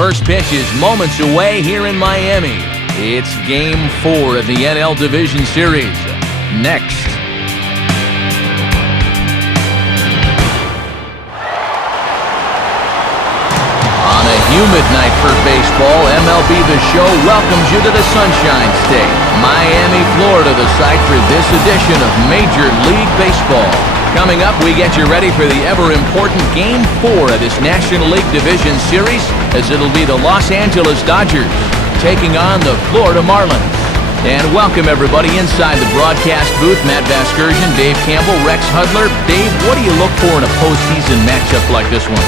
First pitch is moments away here in Miami. It's Game 4 of the NL Division Series. Next. On a humid night for baseball, MLB The Show welcomes you to the Sunshine State, Miami, Florida, the site for this edition of Major League Baseball. Coming up, we get you ready for the ever-important Game 4 of this National League Division Series, as it'll be the Los Angeles Dodgers taking on the Florida Marlins. And welcome, everybody, inside the broadcast booth. Matt Vasgersian, Dave Campbell, Rex Hudler. Dave, what do you look for in a postseason matchup like this one?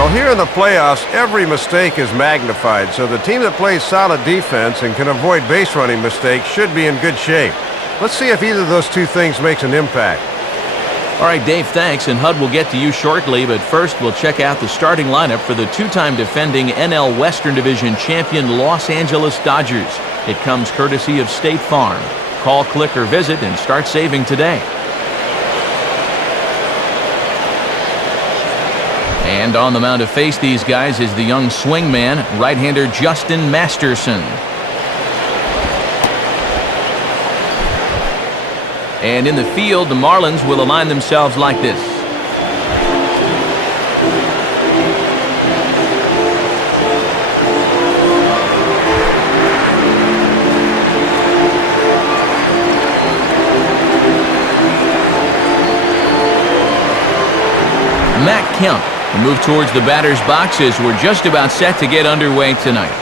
Well, here in the playoffs, every mistake is magnified, so the team that plays solid defense and can avoid base-running mistakes should be in good shape. Let's see if either of those two things makes an impact. All right, Dave, thanks, and Hud will get to you shortly, but first we'll check out the starting lineup for the two-time defending NL Western Division champion Los Angeles Dodgers. It comes courtesy of State Farm. Call, click, or visit and start saving today. And on the mound to face these guys is the young swingman, right-hander Justin Masterson. And in the field, the Marlins will align themselves like this. Matt Kemp will move towards the batter's box as we're just about set to get underway tonight.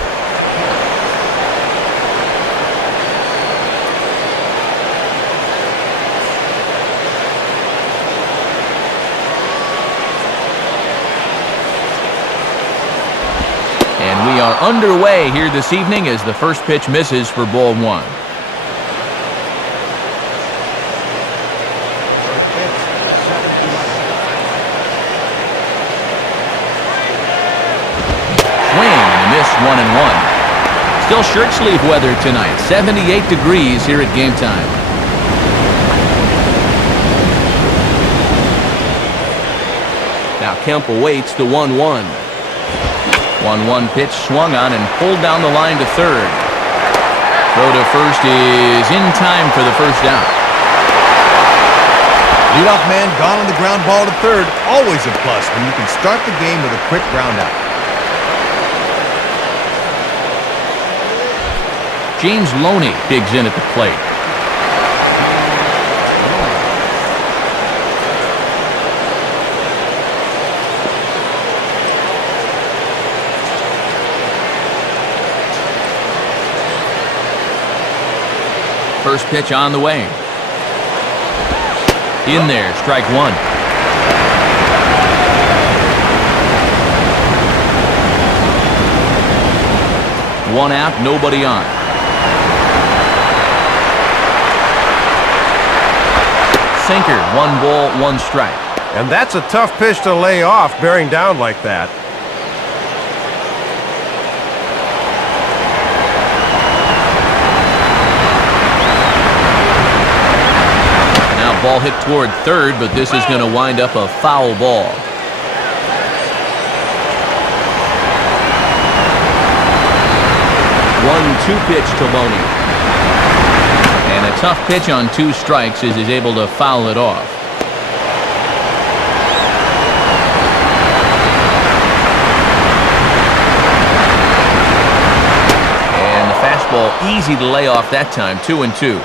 And we are underway here this evening as the first pitch misses for ball one. One and one. Still shirt sleeve weather tonight. 78 degrees here at game time. Now Kemp awaits the 1-1. 1-1 pitch swung on and pulled down the line to third. Throw to first is in time for the first out. Leadoff man gone on the ground ball to third. Always a plus when you can start the game with a quick ground out. James Loney digs in at the plate. First pitch on the way. In there, strike one. One out, nobody on. Sinker, 1 ball, 1 strike. And that's a tough pitch to lay off, bearing down like that. Now ball hit toward third, but this is going to wind up a foul ball. One-two pitch to Loney. And a tough pitch on 2 strikes as he's able to foul it off. And the fastball easy to lay off that time, 2-2.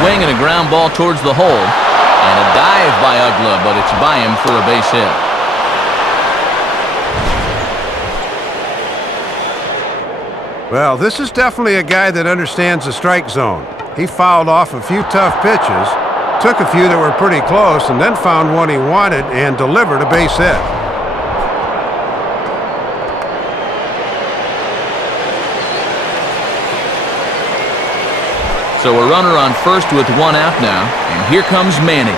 Swing and a ground ball towards the hole. And a dive by Ugla, but it's by him for a base hit. Well, this is definitely a guy that understands the strike zone. He fouled off a few tough pitches, took a few that were pretty close, and then found one he wanted and delivered a base hit. So a runner on first with 1 out now, and here comes Manning.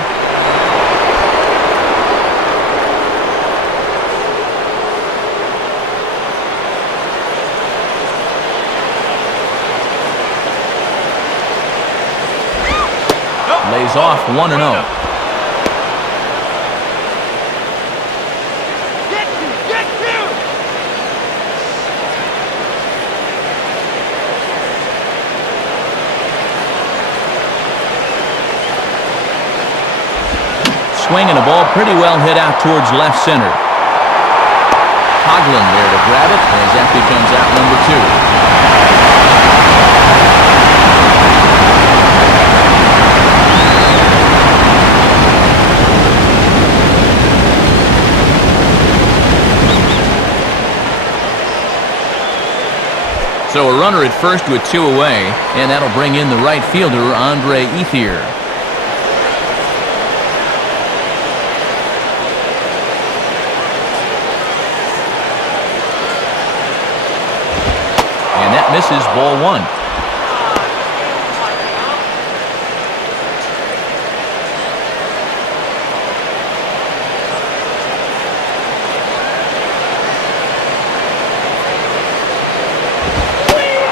is off 1-0. Swinging a ball pretty well hit out towards left center. Coghlan there to grab it as that becomes out number 2. So a runner at first with 2 away, and that'll bring in the right fielder, Andre Ethier. Misses, ball 1.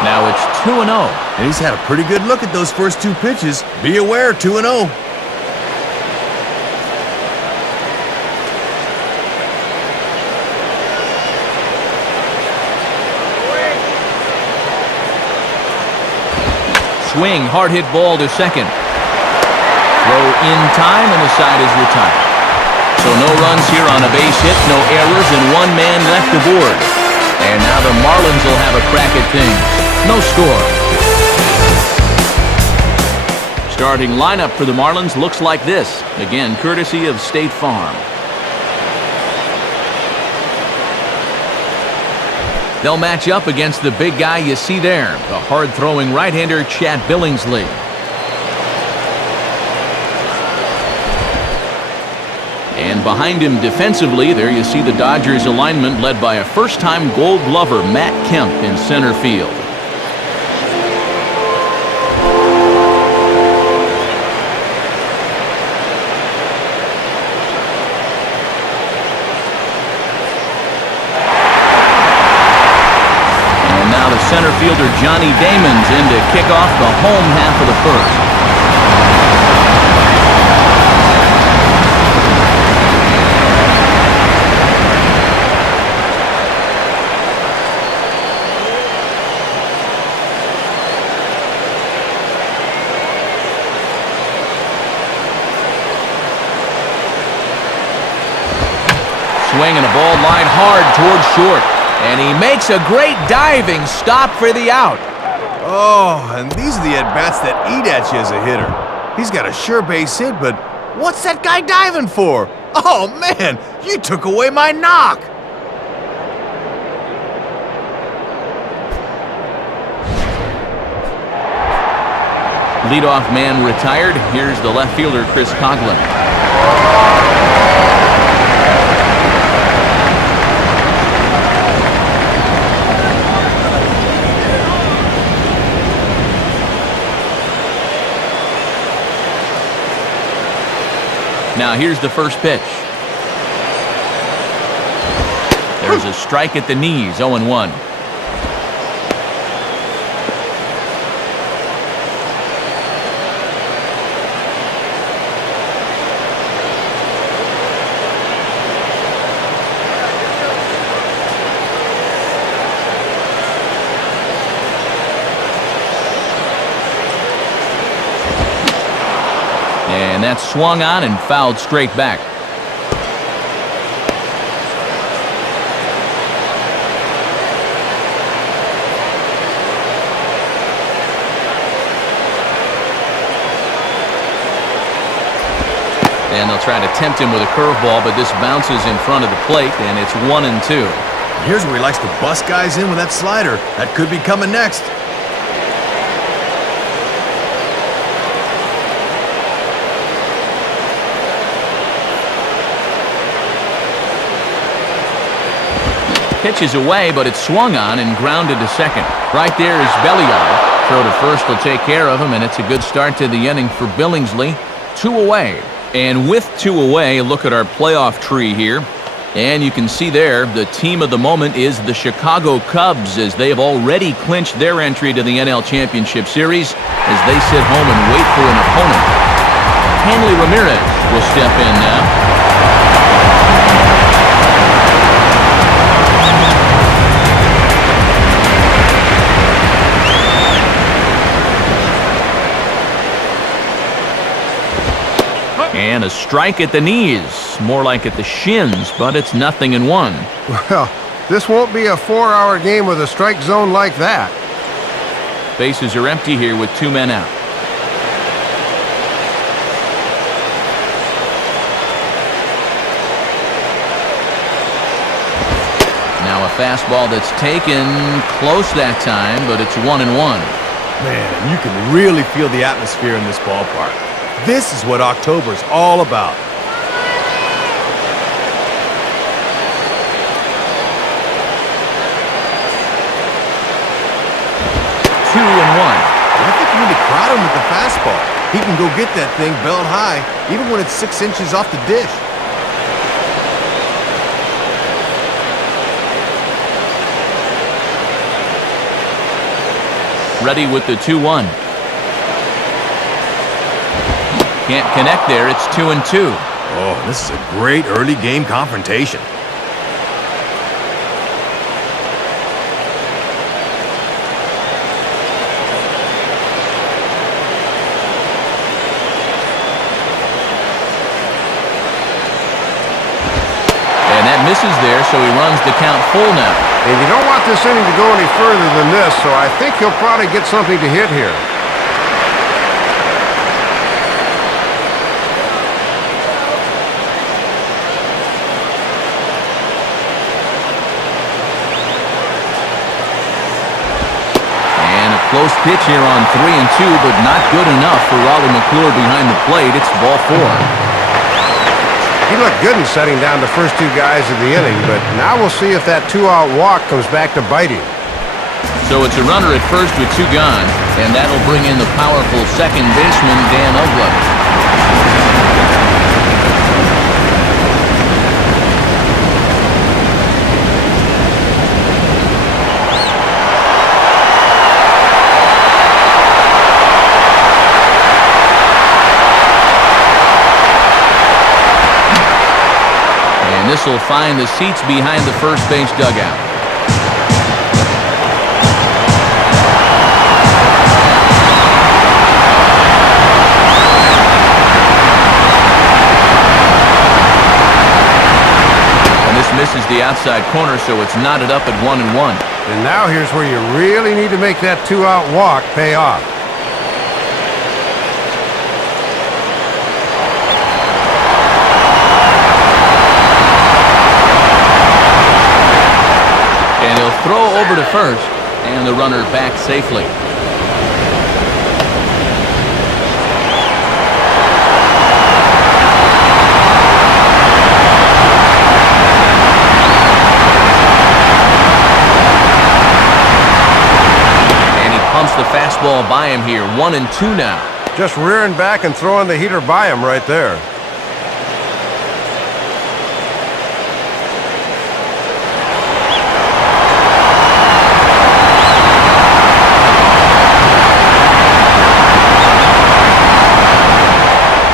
Now it's 2-0. And he's had a pretty good look at those first 2 pitches. Be aware, 2-0. Swing, hard hit ball to second. Throw in time, and the side is retired. So no runs here on a base hit, no errors, and 1 man left aboard. And now the Marlins will have a crack at things. No score. Starting lineup for the Marlins looks like this. Again, courtesy of State Farm. They'll match up against the big guy you see there, the hard-throwing right-hander Chad Billingsley. And behind him defensively, there you see the Dodgers alignment led by a first-time Gold Glover Matt Kemp in center field. Center fielder Johnny Damon's in to kick off the home half of the first. Swinging a ball line hard towards short. And he makes a great diving stop for the out. Oh, and these are the at-bats that eat at you as a hitter. He's got a sure base hit, but what's that guy diving for? Oh, man, you took away my knock. Leadoff man retired. Here's the left fielder, Chris Coghlan. Now here's the first pitch. There's a strike at the knees, 0-1. And that's swung on and fouled straight back. And they'll try to tempt him with a curveball, but this bounces in front of the plate, and it's 1-2. Here's where he likes to bust guys in with that slider. That could be coming next. Pitch is away, but it's swung on and grounded to second. Right there is Belliard. Throw to first will take care of him, and it's a good start to the inning for Billingsley. 2 away. And with 2 away, look at our playoff tree here. And you can see there, the team of the moment is the Chicago Cubs, as they have already clinched their entry to the NL Championship Series as they sit home and wait for an opponent. Hanley Ramirez will step in now. And a strike at the knees, more like at the shins, but it's 0-1. Well, this won't be a 4-hour game with a strike zone like that. Bases are empty here with 2 men out. Now a fastball that's taken close that time, but it's 1-1. Man, you can really feel the atmosphere in this ballpark. This is what October's all about. 2-1. I think you need to crowd him with the fastball. He can go get that thing belt high, even when it's 6 inches off the dish. Ready with the 2-1. Can't connect there. It's 2-2. Oh, this is a great early game confrontation. And that misses there, so he runs the count full now. And you don't want this inning to go any further than this, so I think he'll probably get something to hit here. Close pitch here on 3-2, but not good enough for Raleigh McClure behind the plate. It's ball 4. He looked good in setting down the first 2 guys of the inning, but now we'll see if that 2-out walk comes back to bite him. So it's a runner at first with 2 gone, and that'll bring in the powerful second baseman, Dan Ugla. This will find the seats behind the first base dugout. And this misses the outside corner, so it's knotted up at 1-1. And now here's where you really need to make that 2-out walk pay off. Throw over to first, and the runner back safely. And he pumps the fastball by him here. 1-2 now. Just rearing back and throwing the heater by him right there.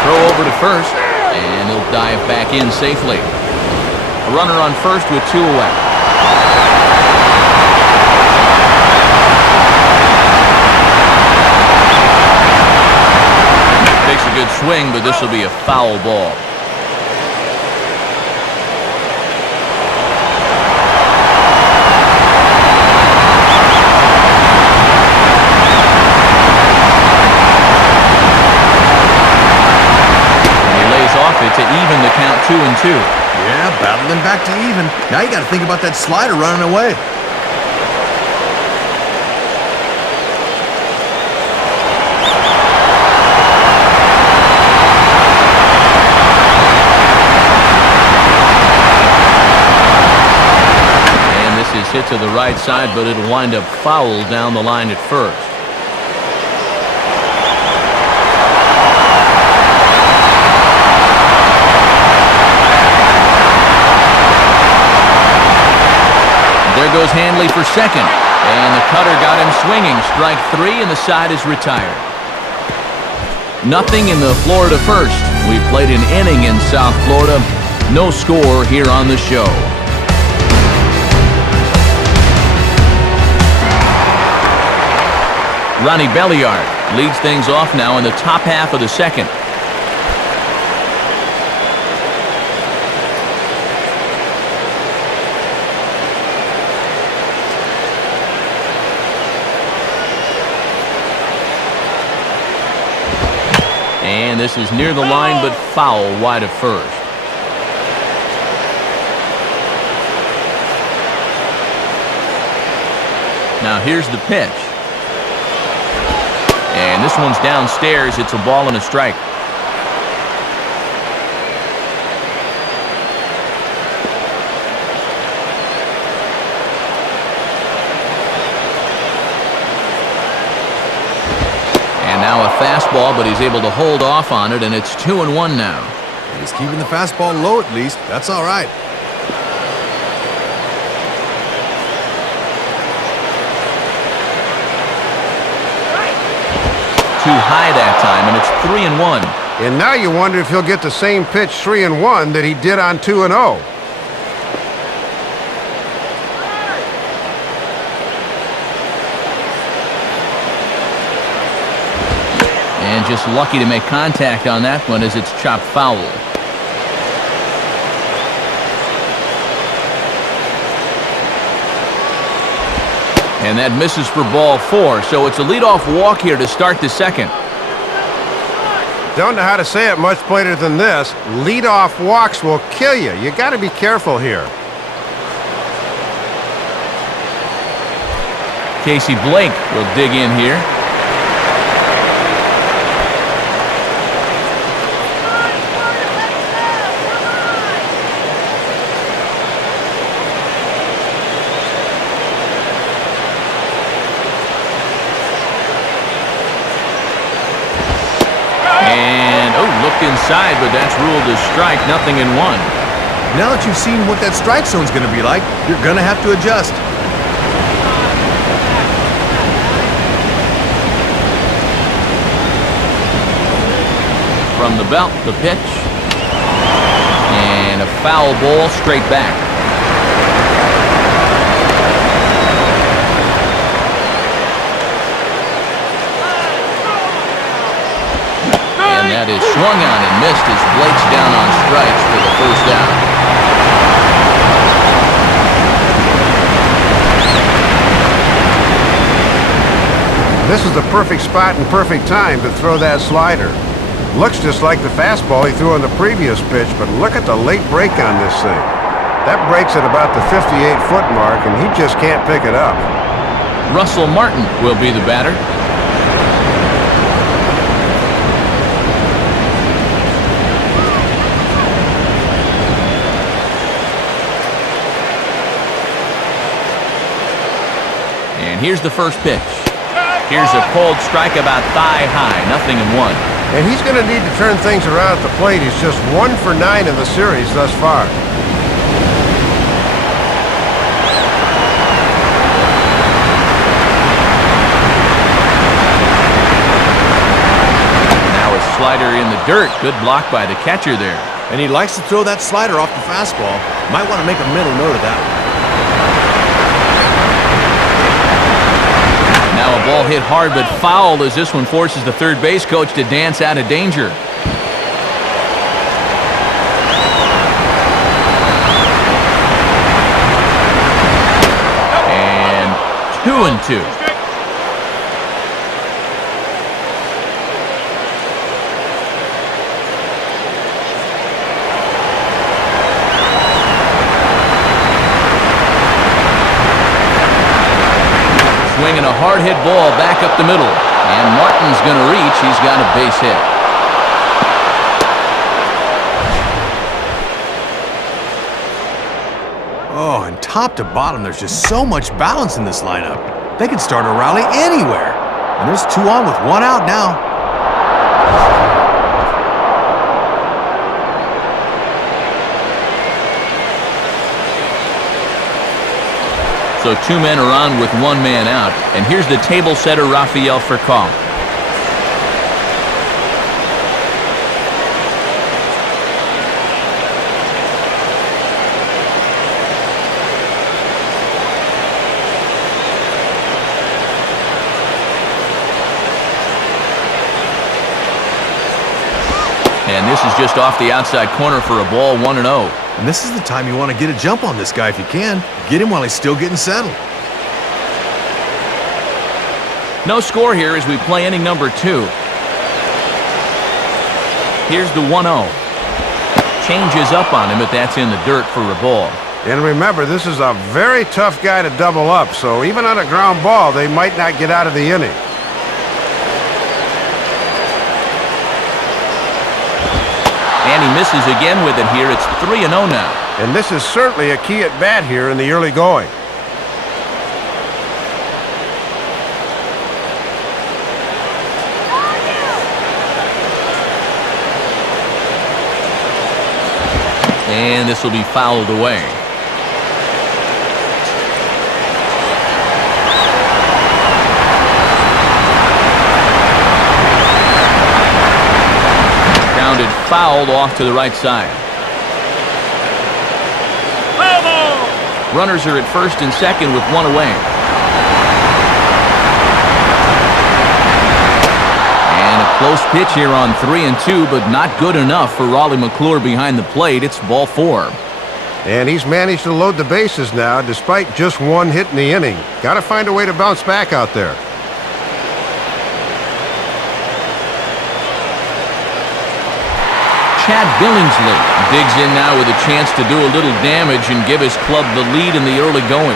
Over to first, and he'll dive back in safely. A runner on first with 2 away. Takes a good swing, but this will be a foul ball. To even the count 2-2. Yeah, battling back to even. Now you got to think about that slider running away. And this is hit to the right side, but it'll wind up foul down the line at first. There goes Hanley for second, and the cutter got him swinging. Strike 3, and the side is retired. Nothing in the Florida first. We played an inning in South Florida. No score here on the show. Ronnie Belliard leads things off now in the top half of the second. And this is near the line, but foul wide of first. Now here's the pitch. And this one's downstairs. It's a ball and a strike. And now a fastball, but he's able to hold off on it, and it's 2-1 now. He's keeping the fastball low at least. That's all right. Too high that time, and it's 3-1. And now you wonder if he'll get the same pitch 3-1 that he did on 2-0. And just lucky to make contact on that one as it's chopped foul. And that misses for ball 4, so it's a leadoff walk here to start the second. Don't know how to say it much plainer than this. Leadoff walks will kill you. You got to be careful here. Casey Blake will dig in here. Inside, but that's ruled a strike. 0-1. Now that you've seen what that strike zone's going to be like, you're going to have to adjust. From the belt, the pitch. And a foul ball straight back. And that is swung on and missed as Blake's down on strikes for the first down. This is the perfect spot and perfect time to throw that slider. Looks just like the fastball he threw on the previous pitch, but look at the late break on this thing. That breaks at about the 58-foot mark, and he just can't pick it up. Russell Martin will be the batter. And here's the first pitch. Here's a cold strike about thigh high. 0-1. And he's going to need to turn things around at the plate. He's just 1 for 9 in the series thus far. Now a slider in the dirt. Good block by the catcher there. And he likes to throw that slider off the fastball. Might want to make a mental note of that one. Now a ball hit hard but foul as this one forces the third base coach to dance out of danger. And 2-2. Swinging a hard hit ball back up the middle. And Martin's going to reach. He's got a base hit. Oh, and top to bottom, there's just so much balance in this lineup. They could start a rally anywhere. And there's 2 on with 1 out now. So 2 men are on with 1 man out. And here's the table setter, Rafael Furcal. And this is just off the outside corner for a ball, 1-0. And this is the time you want to get a jump on this guy if you can. Get him while he's still getting settled. No score here as we play inning number 2. Here's the 1-0. Changes up on him, but that's in the dirt for a ball. And remember, this is a very tough guy to double up, so even on a ground ball, they might not get out of the inning. And he misses again with it here. It's 3-0 now. And this is certainly a key at bat here in the early going. And this will be fouled away. Grounded fouled off to the right side. Runners are at first and second with one away. And a close pitch here on 3-2, but not good enough for Raleigh McClure behind the plate. It's ball 4. And he's managed to load the bases now despite just one hit in the inning. Got to find a way to bounce back out there. Chad Billingsley digs in now with a chance to do a little damage and give his club the lead in the early going.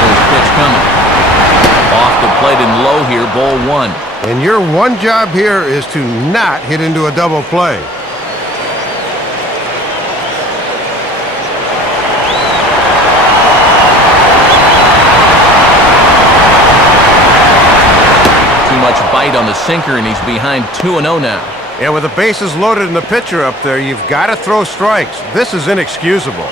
First pitch coming. Off the plate and low here, ball 1. And your one job here is to not hit into a double play. Much bite on the sinker, and he's behind 2-0 now. And with the bases loaded and the pitcher up there, you've got to throw strikes. This is inexcusable.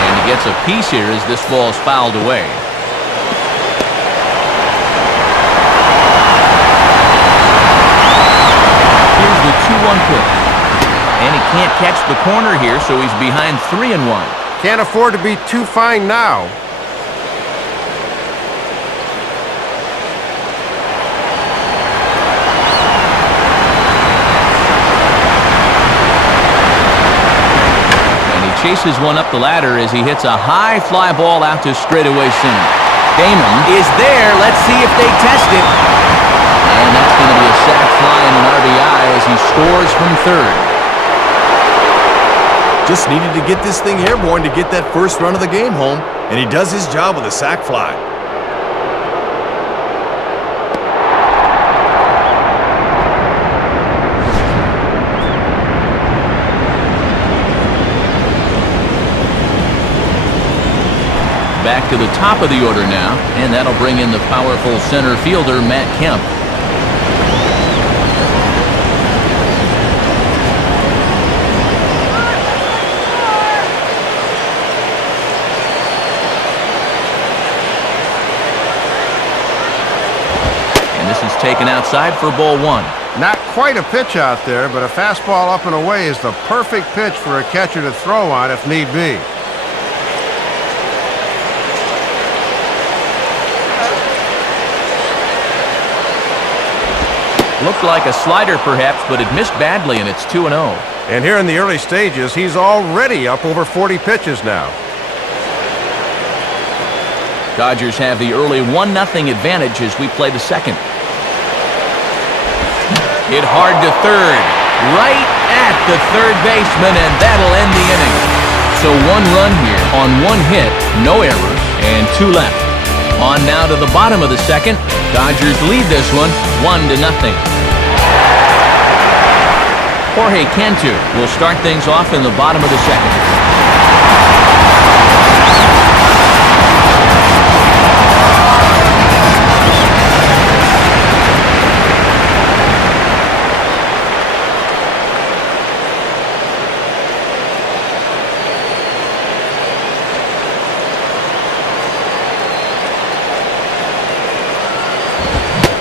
And he gets a piece here as this ball's fouled away. Here's the 2-1 pitch. And he can't catch the corner here, so he's behind 3-1. Can't afford to be too fine now. And he chases one up the ladder as he hits a high fly ball out to straightaway center. Damon is there. Let's see if they test it. And that's going to be a sac fly and an RBI as he scores from third. Just needed to get this thing airborne to get that first run of the game home, and he does his job with a sac fly. Back to the top of the order now, and that'll bring in the powerful center fielder, Matt Kemp. Taken outside for ball 1. Not quite a pitch out there, but a fastball up and away is the perfect pitch for a catcher to throw on if need be. Looked like a slider perhaps, but it missed badly, and it's 2-0. And here in the early stages, he's already up over 40 pitches now. Dodgers have the early 1-0 advantage as we play the second. Hit hard to third, right at the third baseman, and that'll end the inning. So 1 run here on 1 hit, no errors, and 2 left. On now to the bottom of the second. Dodgers lead this one 1-0. Jorge Cantu will start things off in the bottom of the second.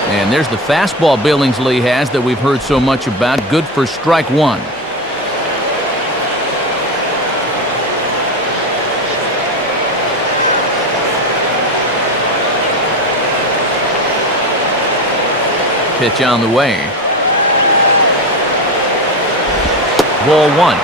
And there's the fastball Billingsley has that we've heard so much about. Good for strike 1. Pitch on the way. Ball one.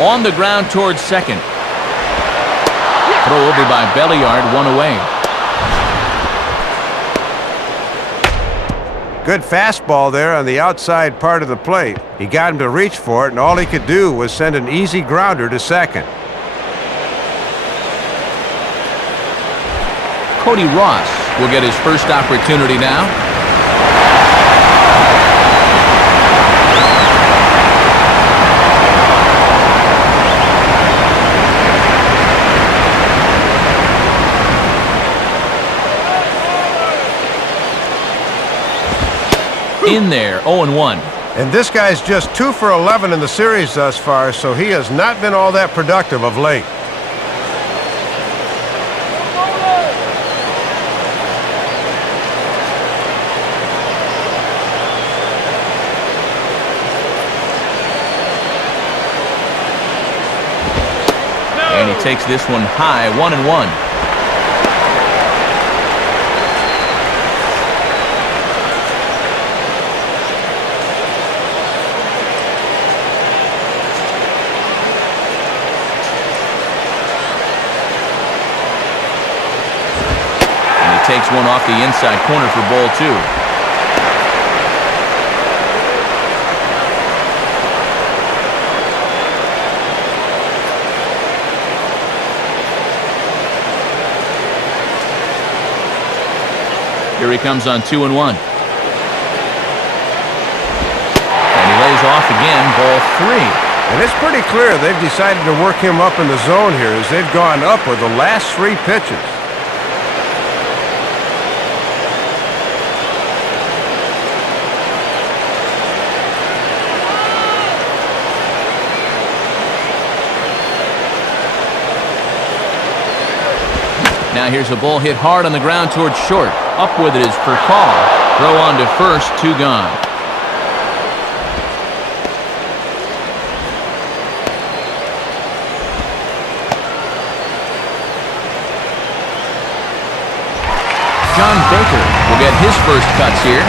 On the ground towards second. Throw over by Belliard, one away. Good fastball there on the outside part of the plate. He got him to reach for it, and all he could do was send an easy grounder to second. Cody Ross will get his first opportunity now. In there, 0-1. And this guy's just 2 for 11 in the series thus far, so he has not been all that productive of late. And he takes this one high, 1-1. Takes one off the inside corner for ball two. Here he comes on 2-1. And he lays off again, ball three. And it's pretty clear they've decided to work him up in the zone here as they've gone up with the last 3 pitches. Now here's a ball hit hard on the ground towards short. Up with it is for call. Throw on to first, 2 gone. John Baker will get his first cuts here.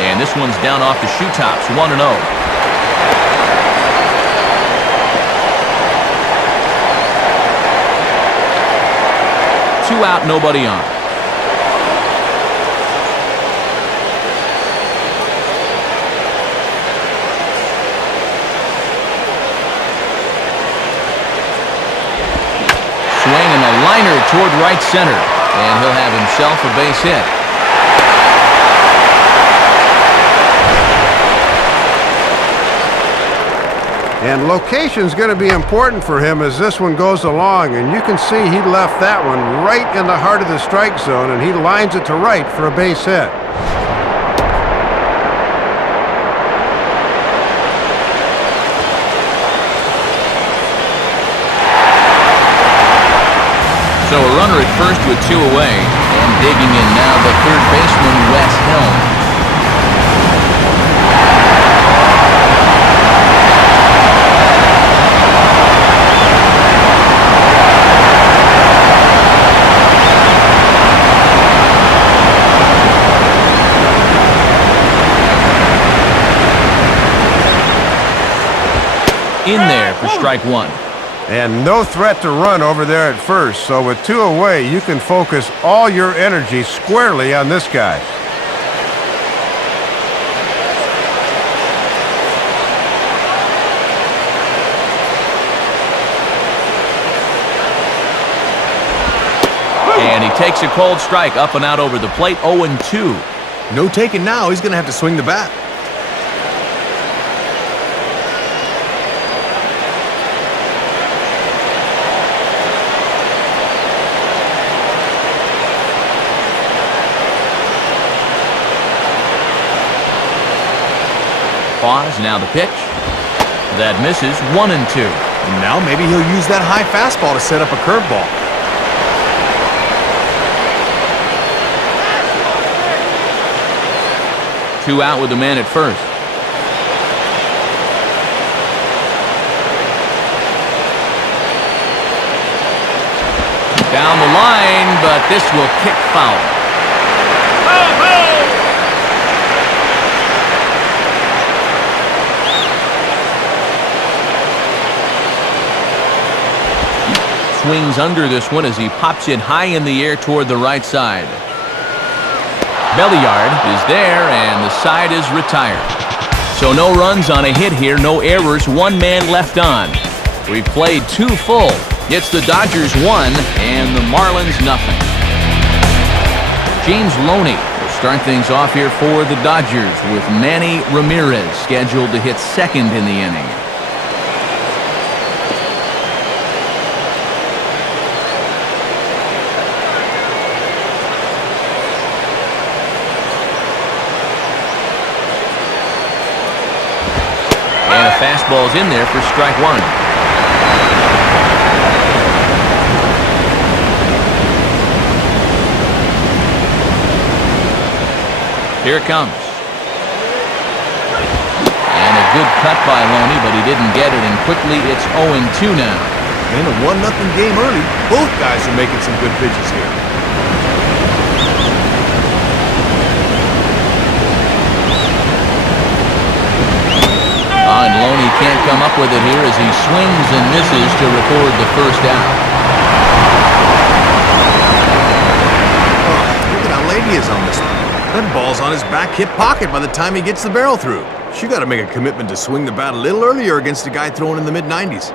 And this one's down off the shoe tops, 1-0. 2 out, nobody on. Swing and a liner toward right center. And he'll have himself a base hit. And location's going to be important for him as this one goes along, and you can see he left that one right in the heart of the strike zone, and he lines it to right for a base hit. So a runner at first with 2 away, and digging in now the third baseman, Wes Helm. In there for strike 1. And no threat to run over there at first, so with 2 away, you can focus all your energy squarely on this guy. And he takes a cold strike up and out over the plate, 0-2. No taking now. He's going to have to swing the bat. Pause, now the pitch. That misses, 1-2. And now maybe he'll use that high fastball to set up a curveball. Two out with the man at first. Down the line, but this will kick foul. Swings under this one as he pops it high in the air toward the right side. Belliard is there, and the side is retired. So no runs on a hit here, no errors, one man left on. We've played 2 full. It's the Dodgers 1 and the Marlins nothing. James Loney will start things off here for the Dodgers with Manny Ramirez scheduled to hit second in the inning. And a fastball's in there for strike 1. Here it comes. And a good cut by Loney, but he didn't get it, and quickly it's 0-2 now. In a 1-0 game early, both guys are making some good pitches here. And Loney can't come up with it here as he swings and misses to record the first out. Oh, look at how late he is on this one. That ball's on his back hip pocket by the time he gets the barrel through. You got to make a commitment to swing the bat a little earlier against a guy throwing in the mid-90s.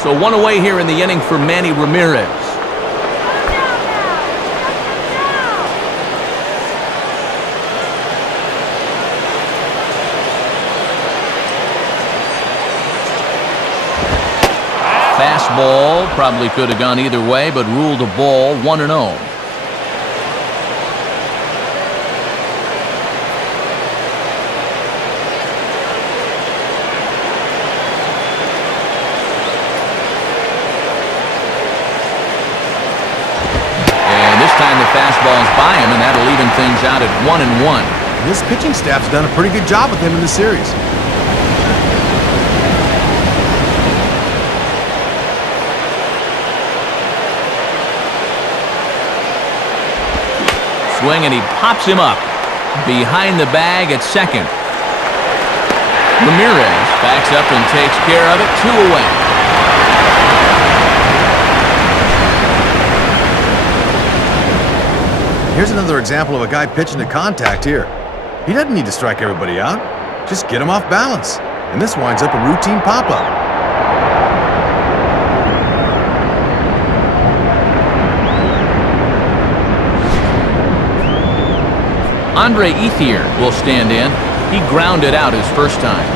So one away here in the inning for Manny Ramirez. Fastball probably could have gone either way, but ruled a ball, 1-0. And this time the fastball's by him, and that'll even things out at 1-1. This pitching staff's done a pretty good job with him in the series. Swing, and he pops him up behind the bag at second. Ramirez backs up and takes care of it, 2 away. Here's another example of a guy pitching to contact here. He doesn't need to strike everybody out. Just get him off balance. And this winds up a routine pop-up. Andre Ethier will stand in. He grounded out his first time.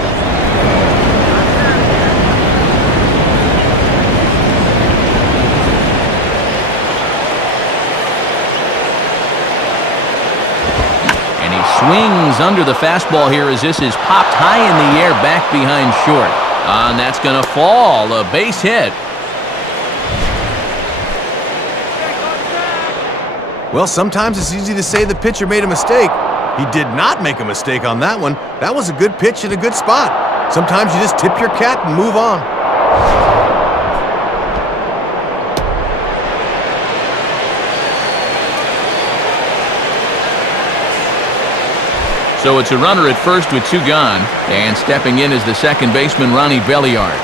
And he swings under the fastball here as this is popped high in the air back behind short. And that's going to fall. A base hit. Well, sometimes it's easy to say the pitcher made a mistake. He did not make a mistake on that one. That was a good pitch in a good spot. Sometimes you just tip your cap and move on. So it's a runner at first with 2 gone, and stepping in is the second baseman, Ronnie Belliard.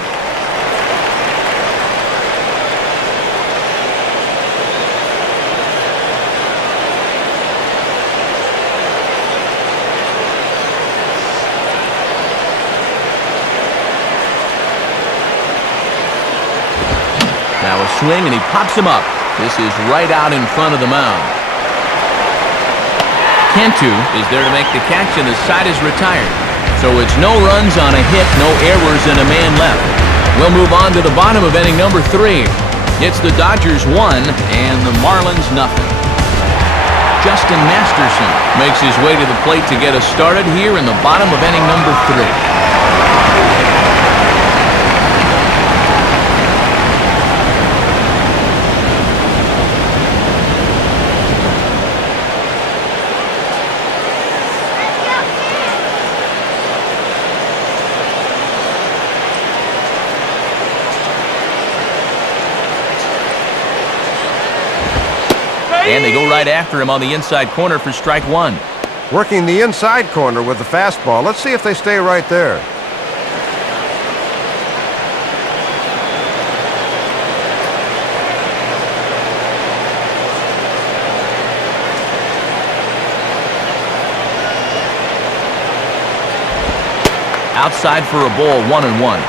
Now a swing, and he pops him up. This is right out in front of the mound. Cantu is there to make the catch, and the side is retired. So it's no runs on a hit, no errors, and a man left. We'll move on to the bottom of inning number 3. It's the Dodgers 1 and the Marlins nothing. Justin Masterson makes his way to the plate to get us started here in the bottom of inning number 3. And they go right after him on the inside corner for strike 1. Working the inside corner with the fastball. Let's see if they stay right there. Outside for a ball, 1-1.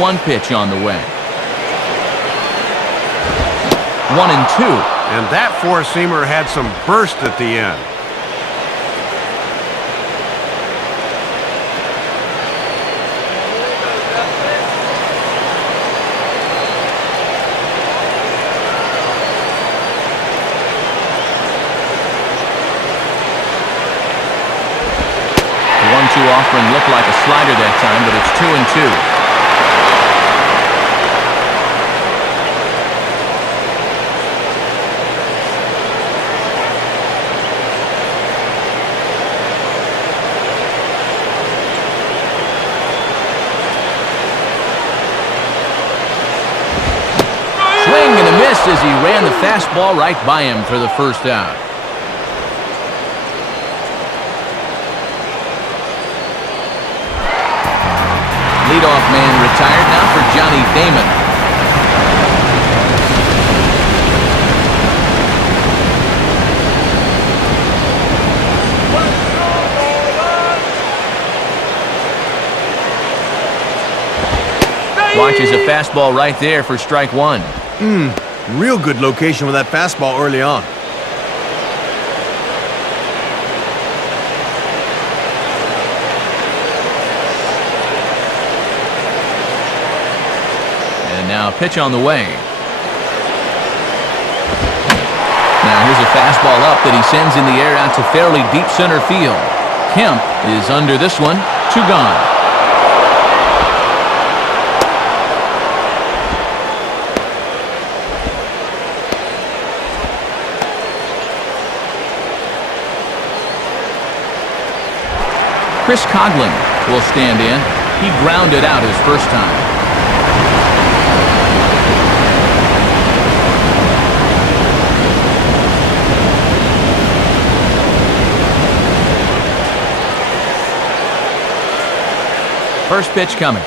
One pitch on the way. 1-2. And that four-seamer had some burst at the end. The 1-2 offering looked like a slider that time, but it's 2-2. As he ran the fastball right by him for the first out. Leadoff man retired now for Johnny Damon. Watches a fastball right there for strike 1. Real good location with that fastball early on. And now a pitch on the way. Now here's a fastball up that he sends in the air out to fairly deep center field. Kemp is under this one. 2 gone. Chris Coghlan will stand in. He grounded out his first time. First pitch coming.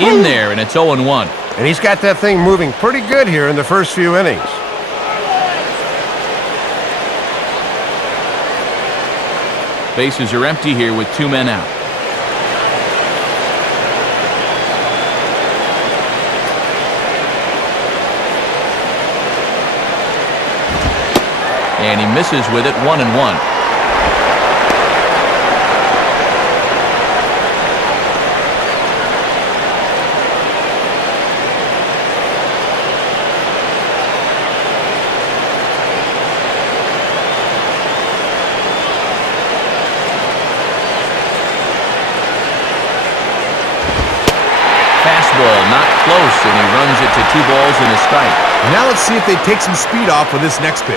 In there, and it's 0-1. And he's got that thing moving pretty good here in the first few innings. Bases are empty here with 2 men out. And he misses with it, 1-1. Not close, and he runs it to 2 balls and a strike. Now let's see if they take some speed off with this next pitch.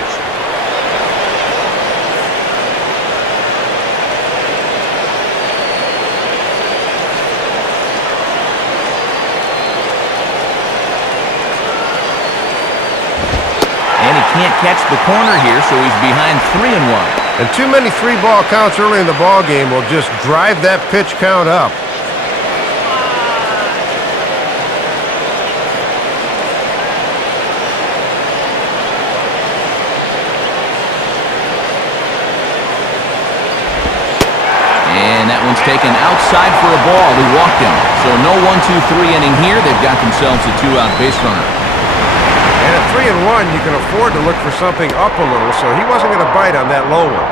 And he can't catch the corner here, so he's behind 3-1. And too many 3-ball counts early in the ball game will just drive that pitch count up. taken outside for a ball. He walked him. So no 1-2-3 inning here. They've got themselves a 2-out base runner. And at 3-1, you can afford to look for something up a little, so he wasn't going to bite on that low one.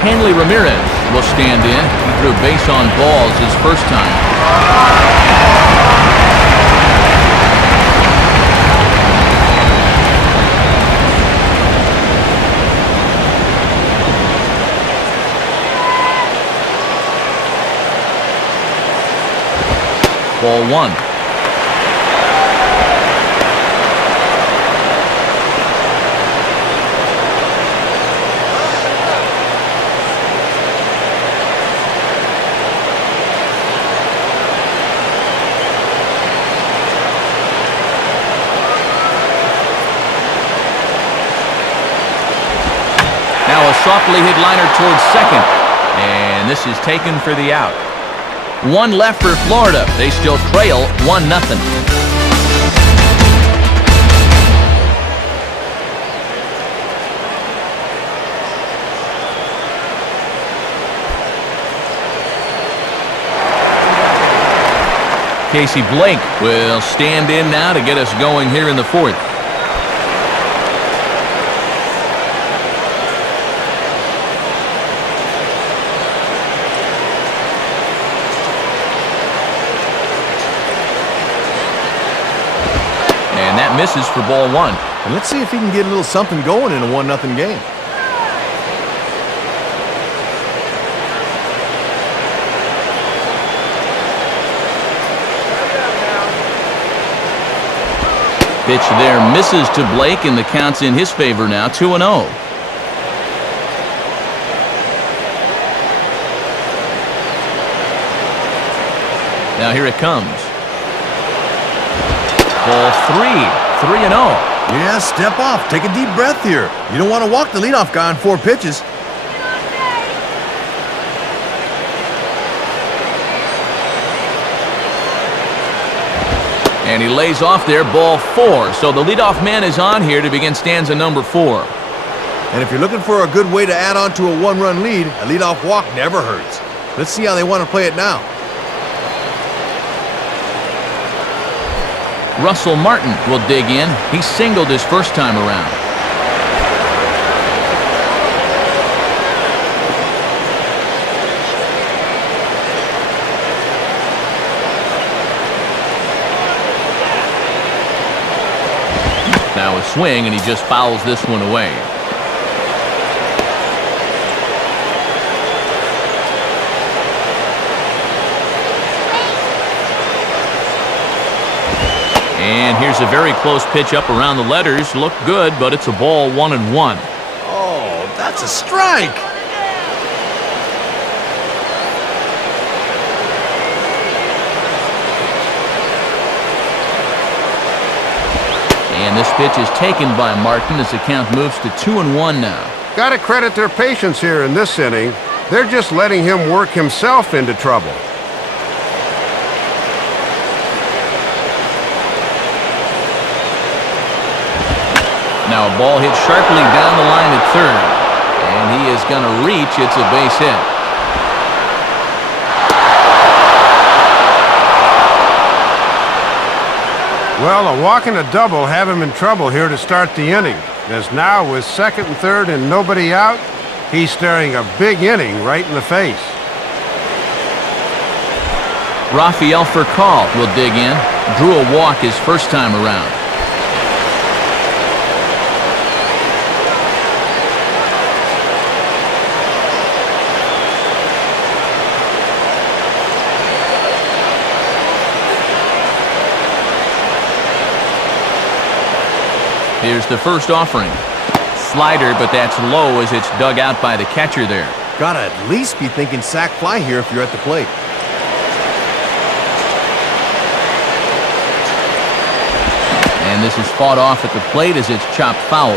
Hanley Ramirez will stand in. He threw base on balls his first time. Ball one. Now a softly hit liner towards second. And this is taken for the out. One left for Florida. They still trail 1-0. Casey Blake will stand in now to get us going here in the fourth. Misses for ball one. And let's see if he can get a little something going in a 1-0 game. Pitch there misses to Blake, and the count's in his favor now, 2-0. Now here it comes. Ball three. 3-0. Yeah, step off. Take a deep breath here. You don't want to walk the leadoff guy on 4 pitches. And he lays off there, ball 4. So the leadoff man is on here to begin stanza number 4. And if you're looking for a good way to add on to a 1-run lead, a leadoff walk never hurts. Let's see how they want to play it now. Russell Martin will dig in. He singled his first time around. Now a swing, and he just fouls this one away. And here's a very close pitch up around the letters. Looked good, but it's a ball 1-1. Oh, that's a strike. And this pitch is taken by Martin as the count moves to 2-1 now. Got to credit their patience here in this inning. They're just letting him work himself into trouble. Now a ball hit sharply down the line at third. And he is going to reach. It's a base hit. Well, a walk and a double have him in trouble here to start the inning. As now with second and third and nobody out, he's staring a big inning right in the face. Rafael Furcal will dig in. Drew a walk his first time around. Here's the first offering. Slider, but that's low as it's dug out by the catcher there. Gotta at least be thinking sac fly here if you're at the plate. And this is fought off at the plate as it's chopped foul.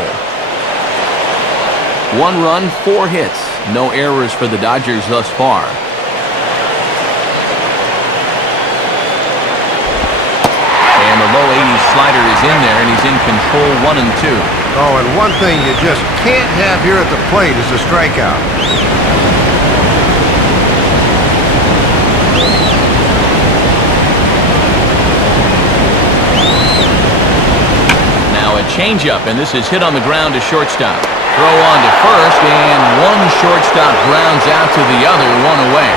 1 run, 4 hits. No errors for the Dodgers thus far. And the low 80s slider is in there, and he's in control 1-2. Oh, and one thing you just can't have here at the plate is a strikeout. Now a changeup, and this is hit on the ground to shortstop. Throw on to first, and one shortstop grounds out to the other, one away.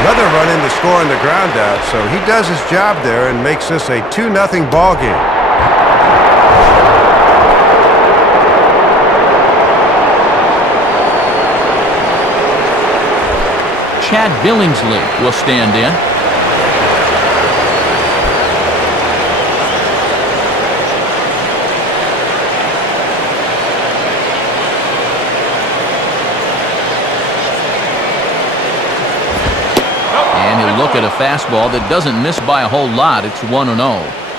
Another run in to score on the ground out, so he does his job there and makes this a 2-0 ball game. Chad Billingsley will stand in. Look at a fastball that doesn't miss by a whole lot. It's 1-0.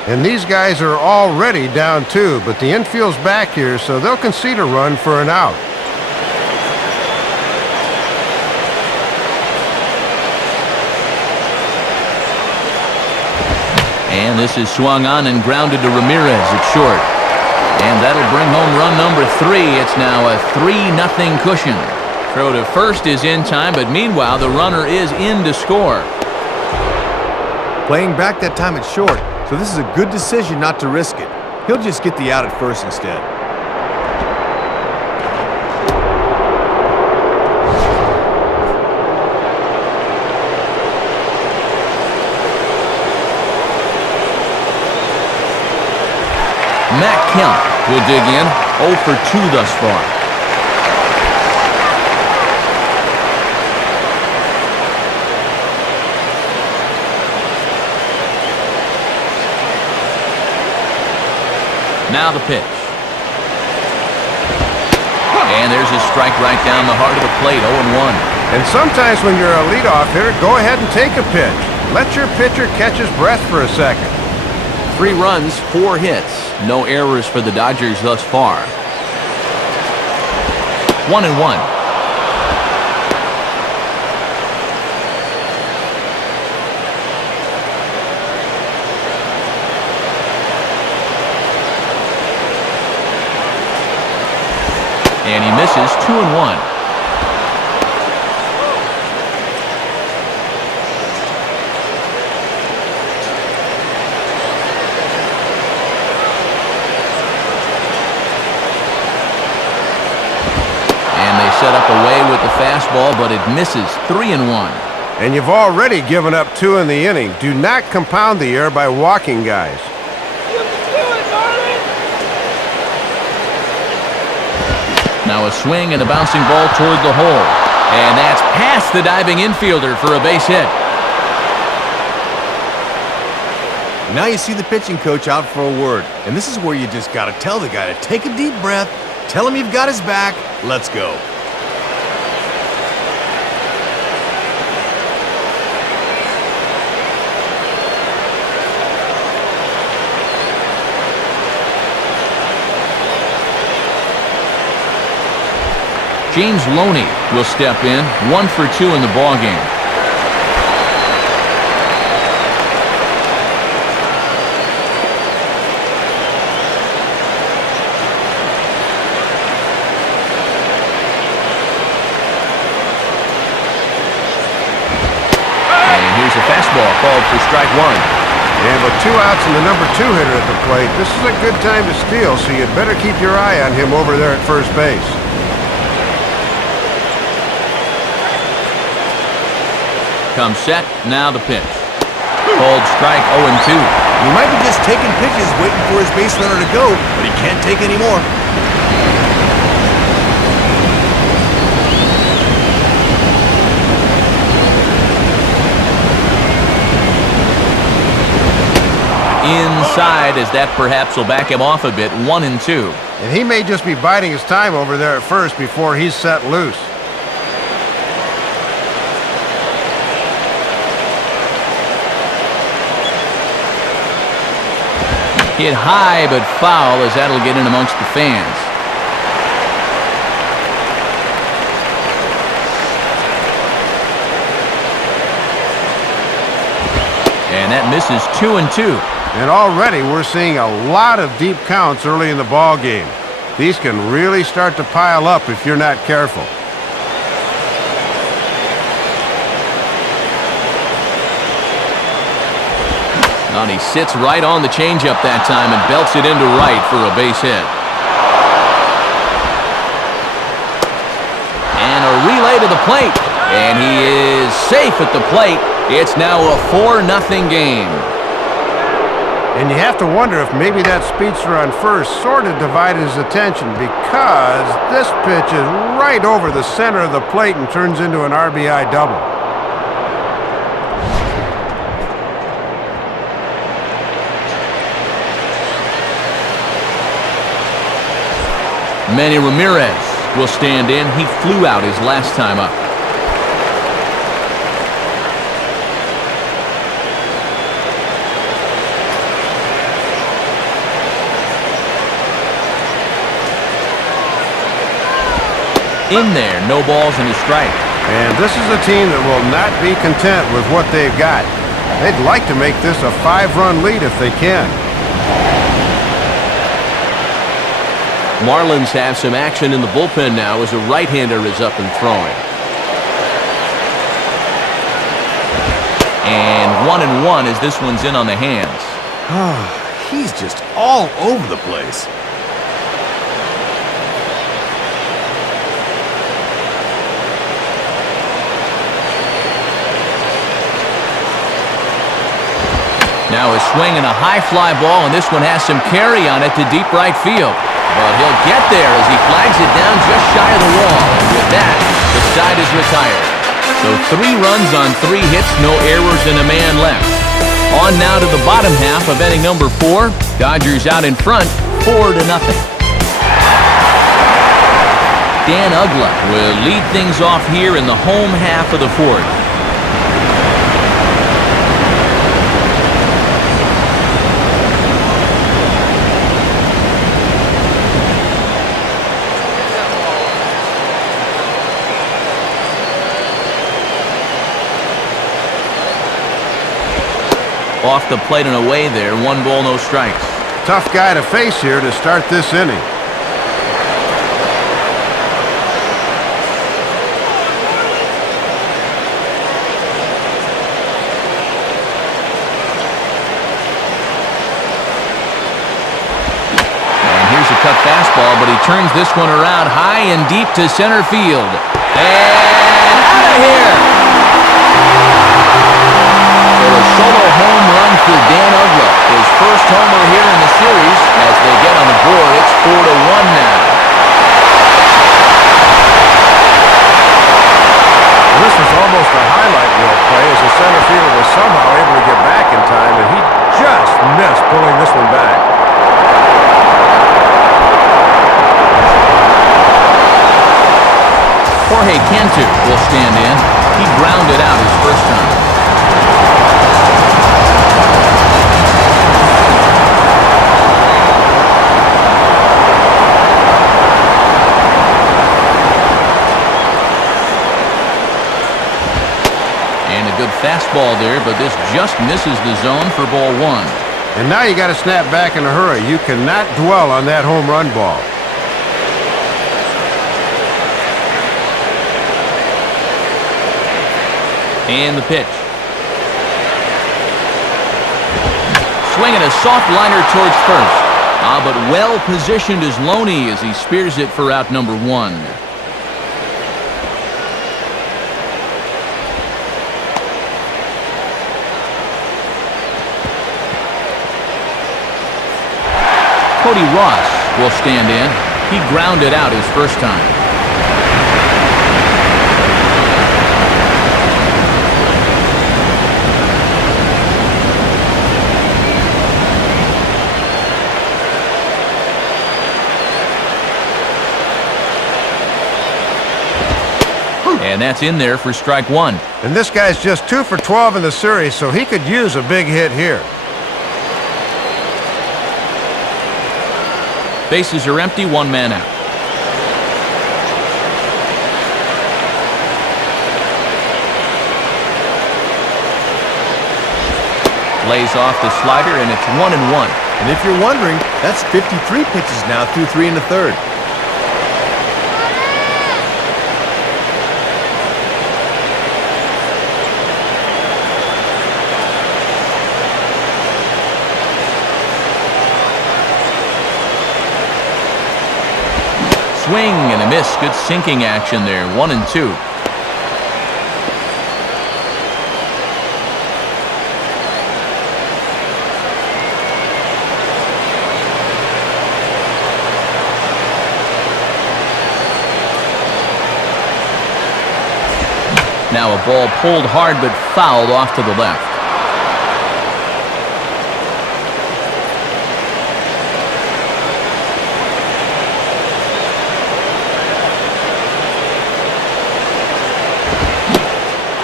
And these guys are already down 2, but the infield's back here, so they'll concede a run for an out. And this is swung on and grounded to Ramirez at short. And that'll bring home run number 3. It's now a 3-0 cushion. Throw to first is in time, but meanwhile the runner is in to score. Playing back that time at short, so this is a good decision not to risk it. He'll just get the out at first instead. Matt Kemp will dig in, 0 for 2 thus far. Now the pitch. And there's a strike right down the heart of the plate, 0-1. And sometimes when you're a leadoff hitter, go ahead and take a pitch. Let your pitcher catch his breath for a second. 3 runs, 4 hits. No errors for the Dodgers thus far. 1-1. And he misses, 2-1. And they set up away with the fastball, but it misses, 3-1. And you've already given up 2 in the inning. Do not compound the error by walking guys. Now a swing and a bouncing ball toward the hole. And that's past the diving infielder for a base hit. Now you see the pitching coach out for a word. And this is where you just got to tell the guy to take a deep breath, tell him you've got his back, let's go. James Loney will step in, 1 for 2 in the ballgame. And here's a fastball called for strike 1. And with 2 outs and the number 2 hitter at the plate, this is a good time to steal, so you'd better keep your eye on him over there at first base. Comes set, now the pitch. Called strike, 0-2. He might be just taking pitches waiting for his base runner to go, but he can't take any more. Inside, as that perhaps will back him off a bit, 1-2. And he may just be biding his time over there at first before he's set loose. Hit high but foul, as that'll get in amongst the fans. And that misses, 2-2. And already we're seeing a lot of deep counts early in the ball game. These can really start to pile up if you're not careful. And he sits right on the changeup that time and belts it into right for a base hit. And a relay to the plate. And he is safe at the plate. It's now a 4-0 game. And you have to wonder if maybe that speedster on first sort of divided his attention, because this pitch is right over the center of the plate and turns into an RBI double. Manny Ramirez will stand in. He flew out his last time up. In there, no balls and a strike. And this is a team that will not be content with what they've got. They'd like to make this a 5-run lead if they can. Marlins have some action in the bullpen now as a right-hander is up and throwing. And 1-1 as this one's in on the hands. He's just all over the place. Now a swing and a high fly ball, and this one has some carry on it to deep right field. But he'll get there as he flags it down just shy of the wall. And with that, the side is retired. So 3 runs on 3 hits, no errors, and a man left. On now to the bottom half of inning number 4. Dodgers out in front, 4-0. Dan Uggla will lead things off here in the home half of the 4th. Off the plate and away there. 1 ball, no strikes. Tough guy to face here to start this inning. And here's a cut fastball, but he turns this one around high and deep to center field. And out of here! Solo home run for Dan Uggla. His first homer here in the series as they get on the board. It's 4-1 now. This was almost a highlight reel play as the center fielder was somehow able to get back in time, and he just missed pulling this one back. Jorge Cantu will stand in. He grounded out his first time. Good fastball there, but this just misses the zone for ball 1. And now you got to snap back in a hurry. You cannot dwell on that home run ball. And the pitch. Swinging a soft liner towards first. But well positioned is Loney as he spears it for out number 1. Cody Ross will stand in. He grounded out his first time. And that's in there for strike 1. And this guy's just 2 for 12 in the series, so he could use a big hit here. Bases are empty, 1 man out. Lays off the slider, and it's 1-1. And if you're wondering, that's 53 pitches now through 3 1/3. Swing and a miss. Good sinking action there. 1-2. Now a ball pulled hard but fouled off to the left.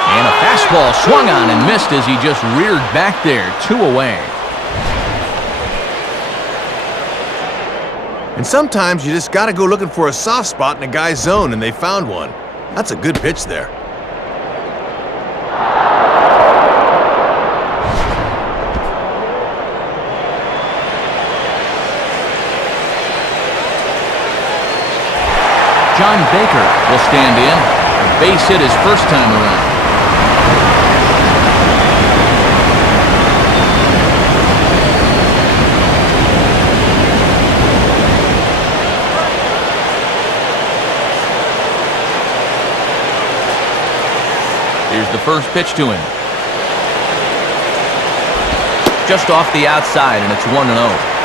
And a fastball swung on and missed as he just reared back there. 2 away. And sometimes you just got to go looking for a soft spot in a guy's zone, and they found one. That's a good pitch there. John Baker will stand in. A base hit his first time around. Here's the first pitch to him. Just off the outside, and it's 1-0.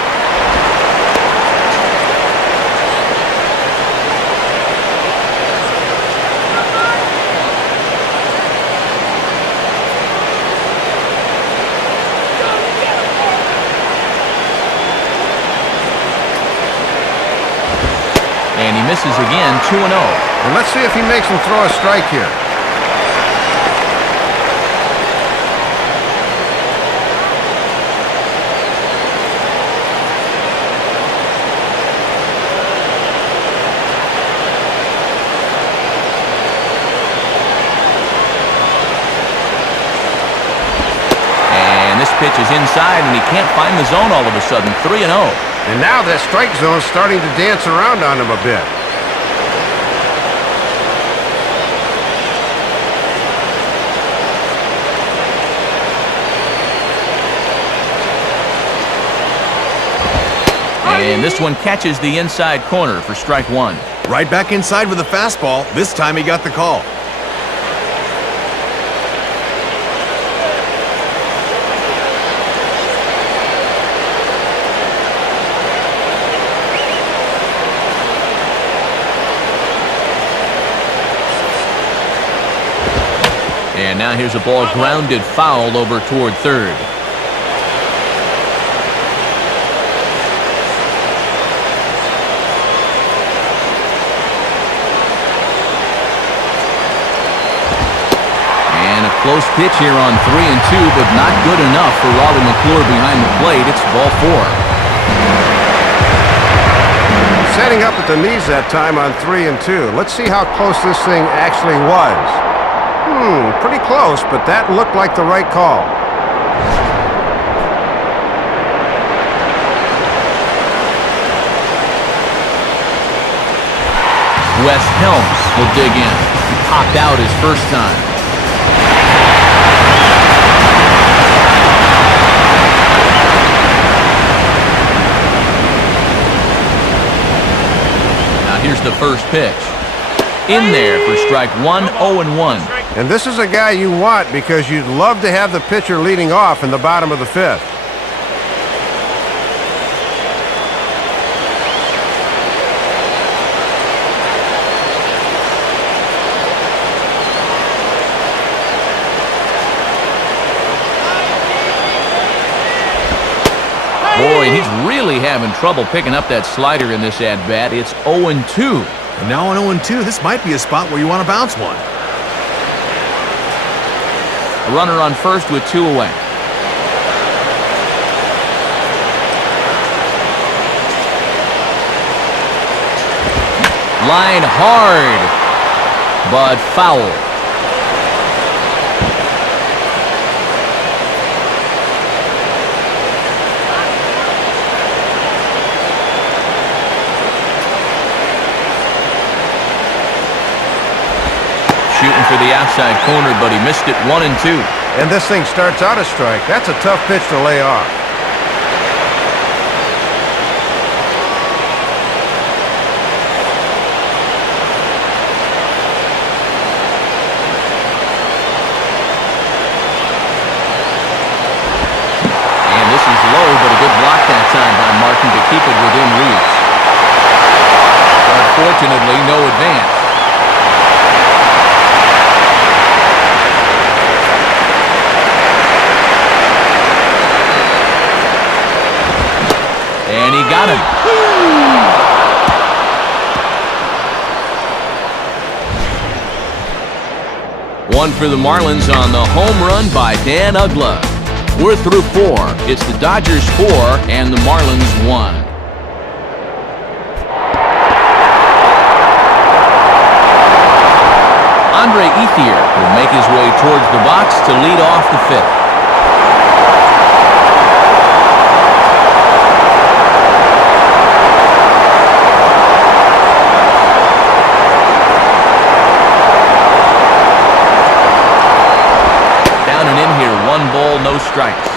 And he misses again, 2-0. And let's see if he makes him throw a strike here. And this pitch is inside, and he can't find the zone all of a sudden. 3-0. And now that strike zone's starting to dance around on him a bit. And this one catches the inside corner for strike 1. Right back inside with a fastball. This time he got the call. And now here's a ball grounded foul over toward third. And a close pitch here on 3-2, but not good enough for Raleigh McClure behind the plate. It's ball 4. Setting up at the knees that time on 3-2. Let's see how close this thing actually was. Pretty close, but that looked like the right call. Wes Helms will dig in. He popped out his first time. Now here's the first pitch. In there for strike 1, 0-1. And this is a guy you want because you'd love to have the pitcher leading off in the bottom of the 5th. Boy, he's really having trouble picking up that slider in this at-bat. It's 0-2. And now on 0-2, this might be a spot where you want to bounce one. A runner on first with 2 away. Line hard, but foul. 1 shooting for the outside corner, but he missed it 1-2. And this thing starts out a strike. That's a tough pitch to lay off. And this is low, but a good block that time by Martin to keep it within reach. Unfortunately, no advance. And he got him. One for the Marlins on the home run by Dan Uggla. We're through 4. It's the Dodgers 4 and the Marlins 1. Andre Ethier will make his way towards the box to lead off the 5th. Down and in here, 1 ball, no strikes.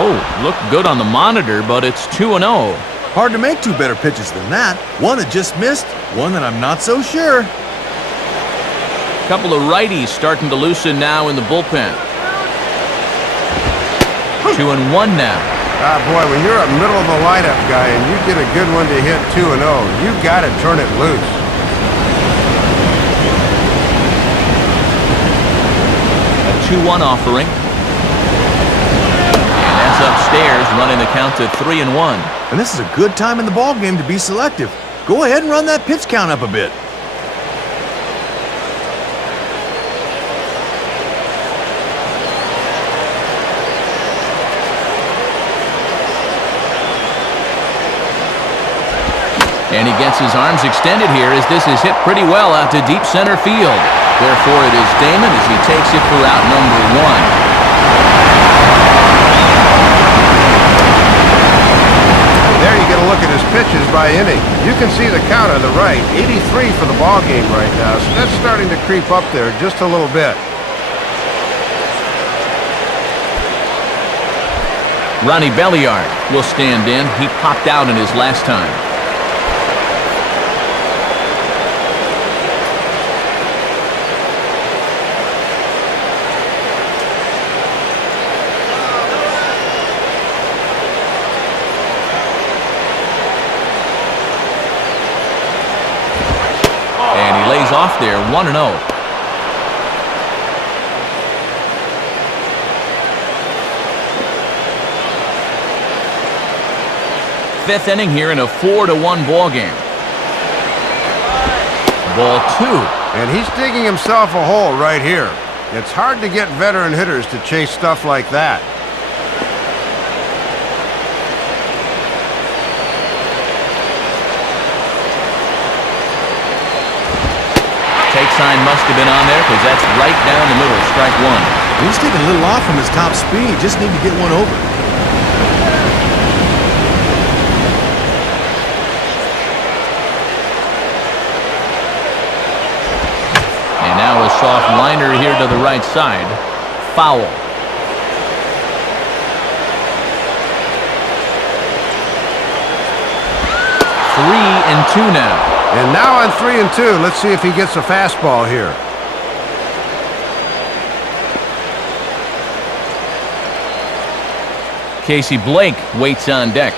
Oh, looked good on the monitor, but it's 2-0. Hard to make 2 better pitches than that. One that just missed, one that I'm not so sure. Couple of righties starting to loosen now in the bullpen. 2-1 now. Ah, boy, when you're a middle of the lineup guy and you get a good one to hit 2-0, you've got to turn it loose. A 2-1 offering. Upstairs, running the count to 3-1. And this is a good time in the ballgame to be selective. Go ahead and run that pitch count up a bit. And he gets his arms extended here as this is hit pretty well out to deep center field. Therefore, it is Damon as he takes it for out number 1. There you get a look at his pitches by inning. You can see the count on the right, 83 for the ball game right now, so that's starting to creep up there just a little bit. Ronnie Belliard will stand in. He popped out in his last time. Off there, 1-0. Fifth inning here in a 4-1 ball game. Ball 2. And he's digging himself a hole right here. It's hard to get veteran hitters to chase stuff like that. Sign must have been on there because that's right down the middle, strike 1. He's taking a little off from his top speed. Just need to get one over. And now a soft liner here to the right side. Foul. 3-2 now. And now on 3-2, let's see if he gets a fastball here. Casey Blake waits on deck.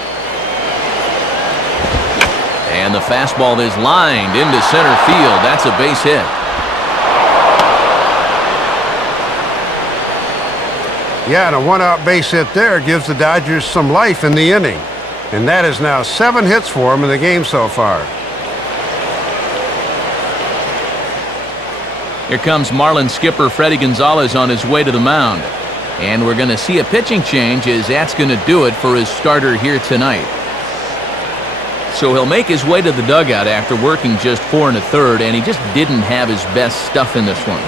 And the fastball is lined into center field. That's a base hit. Yeah, and a one-out base hit there gives the Dodgers some life in the inning. And that is now 7 hits for him in the game so far. Here comes Marlins skipper Freddie Gonzalez on his way to the mound. And we're going to see a pitching change as that's going to do it for his starter here tonight. So he'll make his way to the dugout after working just 4 1/3, and he just didn't have his best stuff in this one.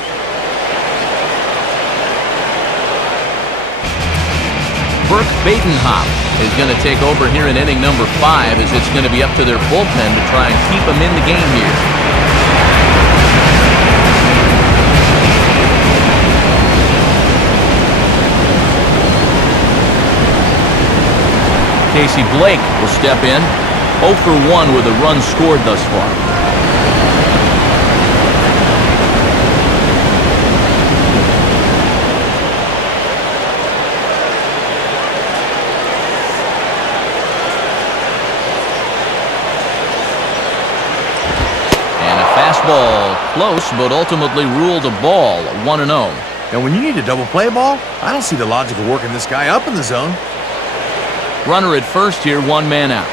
is going to take over here in inning number 5, as it's going to be up to their bullpen to try and keep them in the game here. Casey Blake will step in, 0 for 1 with a run scored thus far. And a fastball close, but ultimately ruled a ball, 1-0. And when you need a double play ball, I don't see the logic of working this guy up in the zone. Runner at first here, 1 man out.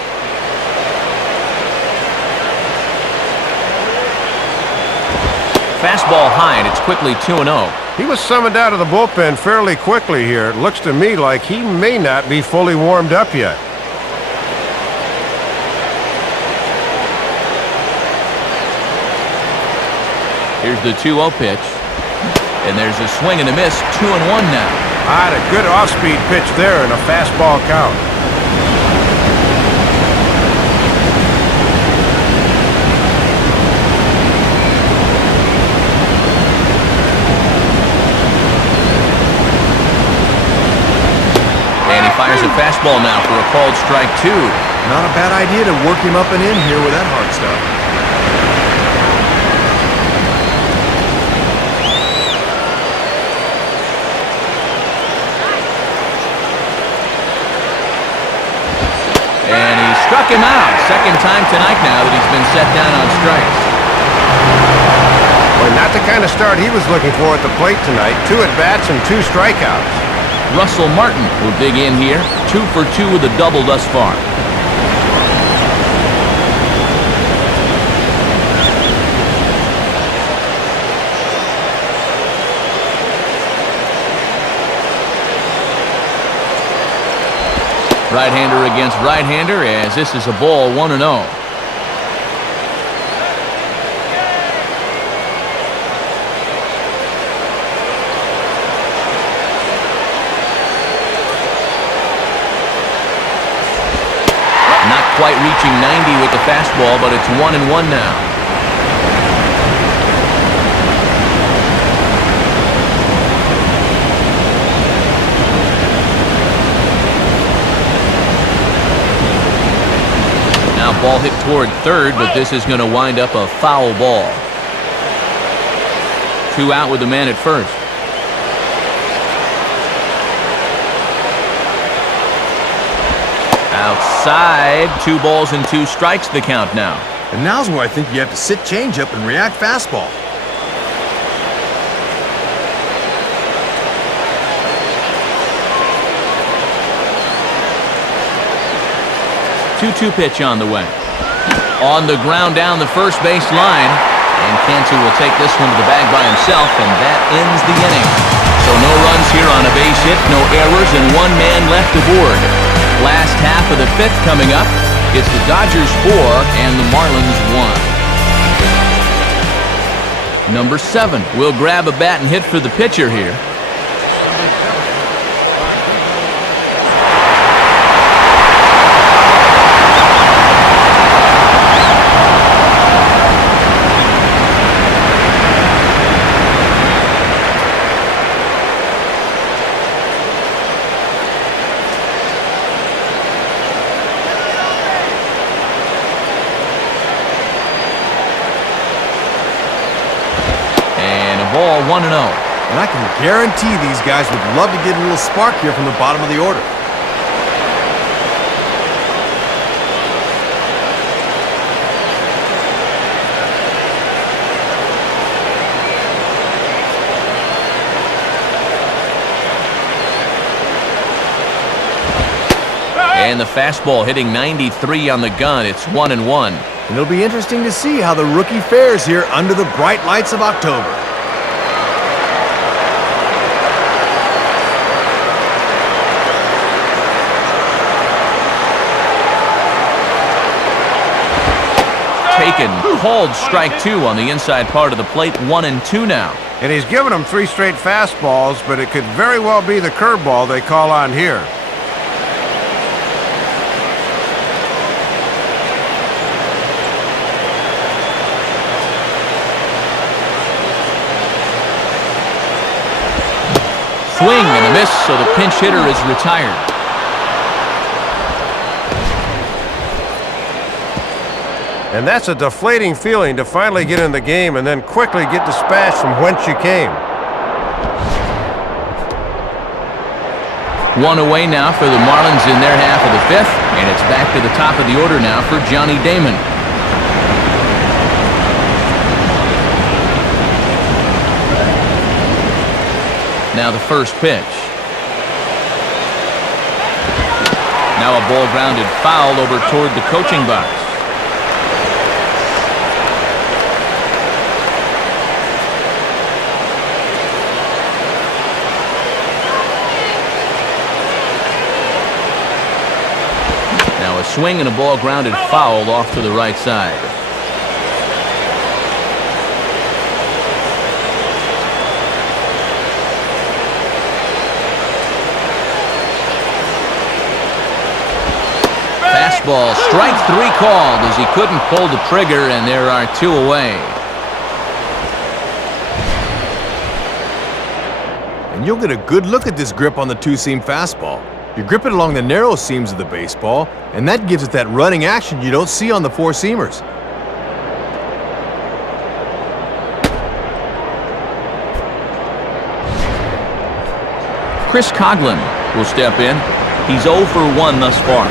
Fastball high, and it's quickly 2-0. He was summoned out of the bullpen fairly quickly here. It looks to me like he may not be fully warmed up yet. Here's the 2-0 pitch. And there's a swing and a miss, 2-1 now. Had a good off-speed pitch there and a fastball count. And he fires a fastball now for a called strike 2. Not a bad idea to work him up and in here with that hard stuff. And he struck him out. Second time tonight now that he's been set down on strikes. Well, not the kind of start he was looking for at the plate tonight. 2 at-bats and 2 strikeouts. Russell Martin will dig in here. 2 for 2 with a double thus far. Right-hander against right-hander, as this is a ball, 1-0. 'Not quite reaching 90 with the fastball, but it's 1-1 now. Ball hit toward third, but this is going to wind up a foul ball. 2 out with the man at first. Outside, 2 balls and 2 strikes the count now. And now's where I think you have to sit changeup and react fastball. Two pitch on the way. On the ground down the first base line. And Cantu will take this one to the bag by himself, and that ends the inning. So no runs here on a base hit, no errors, and 1 man left aboard. Last half of the 5th coming up. It's the Dodgers 4 and the Marlins 1. Number 7 will grab a bat and hit for the pitcher here. Ball, 1-0. And I can guarantee these guys would love to get a little spark here from the bottom of the order. And the fastball hitting 93 on the gun. It's 1-1. And it'll be interesting to see how the rookie fares here under the bright lights of October. Taken, called strike 2 on the inside part of the plate, 1-2 now. And he's given them 3 straight fastballs, but it could very well be the curveball they call on here. swing and a miss, so the pinch hitter is retired. And that's a deflating feeling to finally get in the game and then quickly get dispatched from whence you came. One away now for the Marlins in their half of the fifth, and it's back to the top of the order now for Johnny Damon. Now the first pitch. Now a ball grounded foul over toward the coaching box. Now a swing and a ball grounded foul off to the right side. Fastball, strike three called as he couldn't pull the trigger, and there are two away. And you'll get a good look at this grip on the two-seam fastball. You grip it along the narrow seams of the baseball, and that gives it that running action you don't see on the four-seamers. Chris Coughlin will step in. He's 0 for 1 thus far.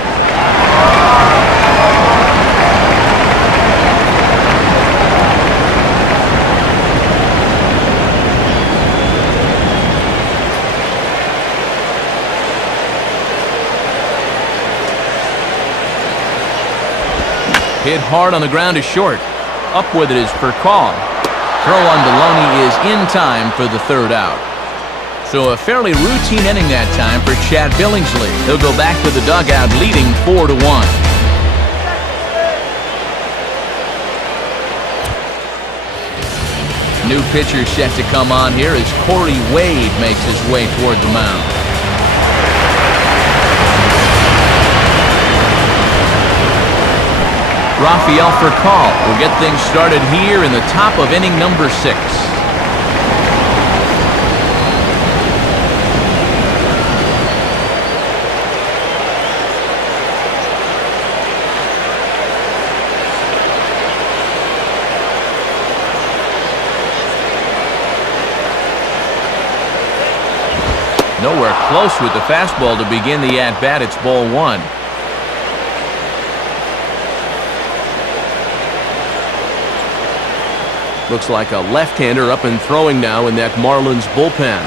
Hit hard on the ground is short. Up with it is for call. Throw on Deloney is in time for the third out. So a fairly routine inning that time for Chad Billingsley. He'll go back to the dugout leading 4-1. New pitcher set to come on here as Corey Wade makes his way toward the mound. Rafael Furcal will get things started here in the top of inning number 6. Nowhere close with the fastball to begin the at-bat. It's ball 1. Looks like a left-hander up and throwing now in that Marlins bullpen.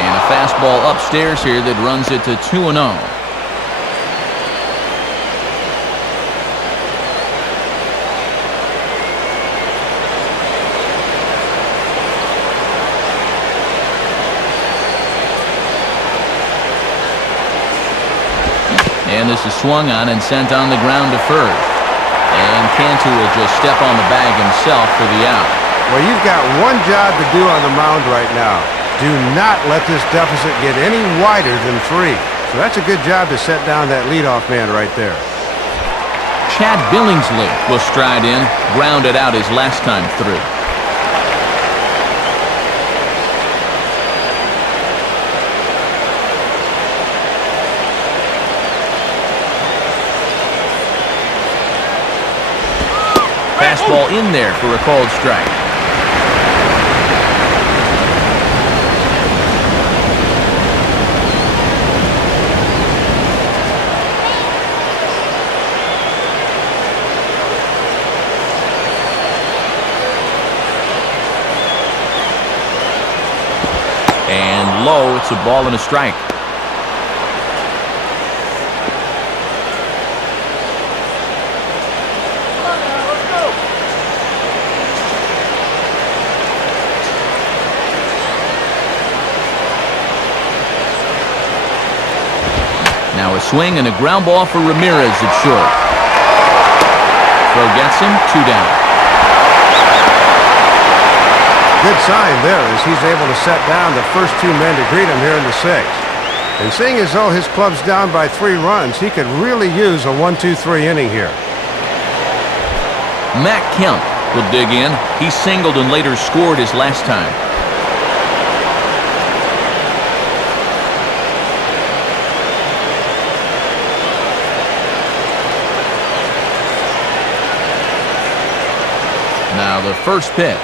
And a fastball upstairs here that runs it to 2-0. And this is swung on and sent on the ground to first. And Cantu will just step on the bag himself for the out. Well, you've got one job to do on the mound right now. Do not let this deficit get any wider than 3. So that's a good job to set down that leadoff man right there. Chad Billingsley will stride in, grounded out his last time through. Fastball in there for a called strike. And low, it's a ball and a strike. Now a swing and a ground ball for Ramirez at short. Throw gets him, 2 down. Good sign there as he's able to set down the first 2 men to greet him here in the 6th. And seeing as though his club's down by 3 runs, he could really use a 1-2-3 inning here. Matt Kemp will dig in. He singled and later scored his last time. Now the first pitch.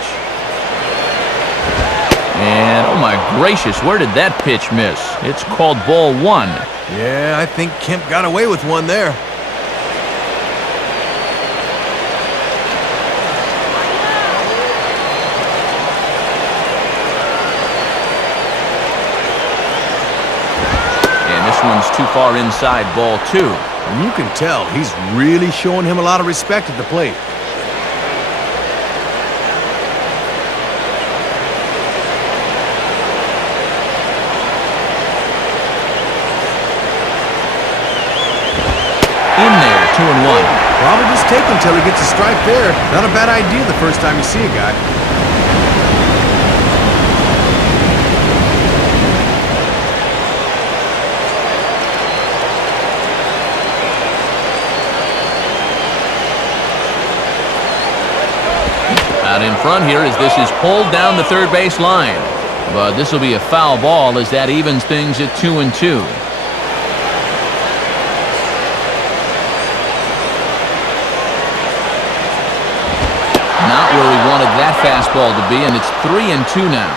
And, oh my gracious, where did that pitch miss? It's called ball one. Yeah, I think Kemp got away with one there. And this one's too far inside, ball two. And you can tell he's really showing him a lot of respect at the plate. In there, 2-1. Probably just take him till he gets a strike there. Not a bad idea the first time you see a guy. Out in front here as this is pulled down the third base line. But this will be a foul ball as that evens things at 2-2. Not where he wanted that fastball to be, and it's 3-2 now.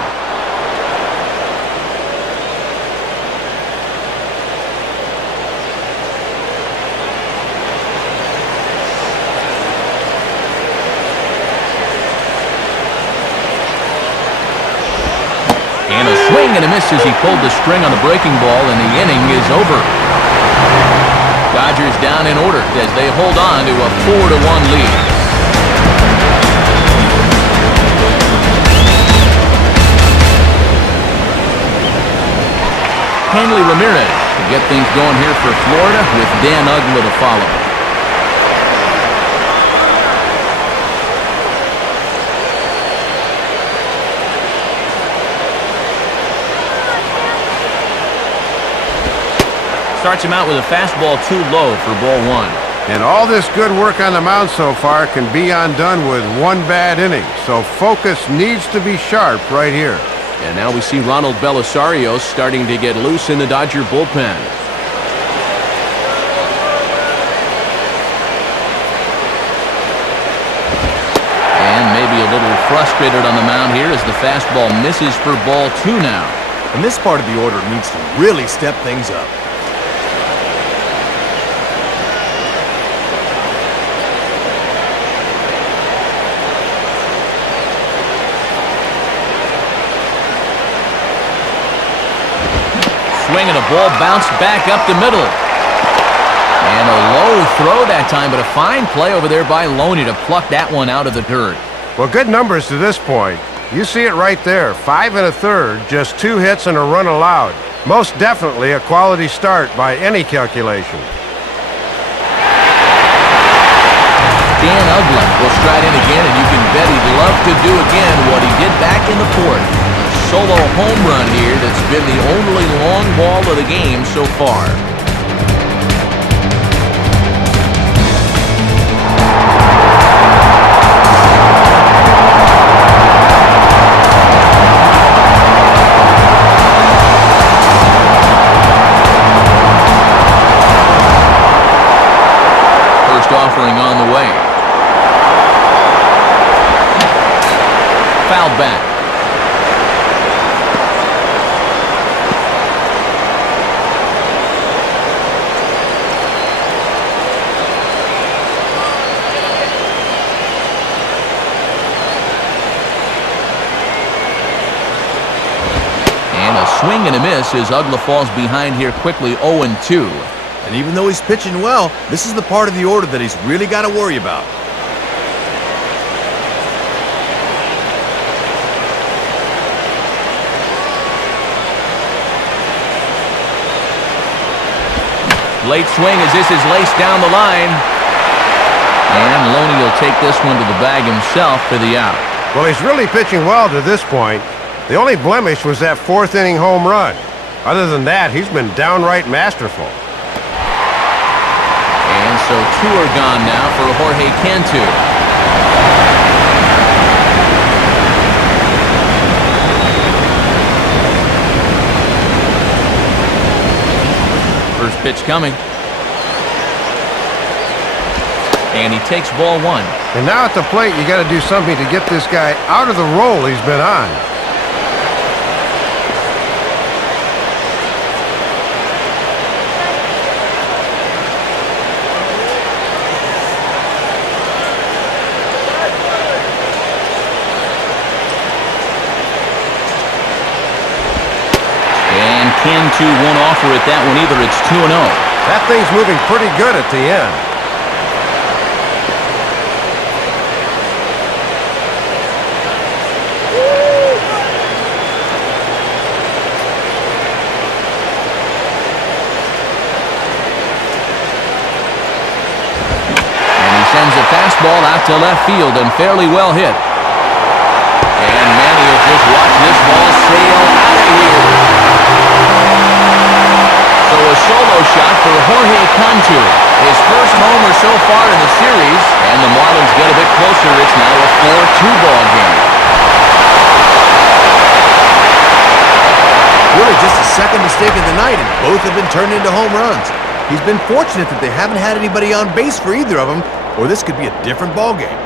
And a swing and a miss as he pulled the string on the breaking ball, and the inning is over. Dodgers down in order as they hold on to a 4-1 lead. Hanley Ramirez to get things going here for Florida with Dan Uggla to follow. Starts him out with a fastball too low for ball one. And all this good work on the mound so far can be undone with one bad inning. So focus needs to be sharp right here. And now we see Ronald Belisario starting to get loose in the Dodger bullpen. And maybe a little frustrated on the mound here as the fastball misses for ball two now. And this part of the order needs to really step things up. Swing and a ball bounced back up the middle. And a low throw that time, but a fine play over there by Loney to pluck that one out of the dirt. Well, good numbers to this point. You see it right there. 5 1/3, just 2 hits and a run allowed. Most definitely a quality start by any calculation. Dan Uggla will stride in again, and you can bet he'd love to do again what he did back in the fourth. Solo home run here that's been the only long ball of the game so far. First offering on the way. Fouled back. Swing and a miss as Uggla falls behind here quickly, 0-2. And even though he's pitching well, this is the part of the order that he's really got to worry about. Late swing as this is laced down the line. And Loney will take this one to the bag himself for the out. Well, he's really pitching well to this point. The only blemish was that 4th inning home run. Other than that, he's been downright masterful. And so 2 are gone now for Jorge Cantu. Pitch coming. And he takes ball one. And now at the plate, you got to do something to get this guy out of the role he's been on. And Can-2 won't offer it that one either. It's 2-0. That thing's moving pretty good at the end. Sends a fastball out to left field and fairly well hit. And Manny will just watch this ball sail out of here. So a solo shot for Jorge Cantu. His first homer so far in the series, and the Marlins get a bit closer. It's now a 4-2 ball game. Really just a second mistake of the night, and both have been turned into home runs. He's been fortunate that they haven't had anybody on base for either of them, or this could be a different ball game.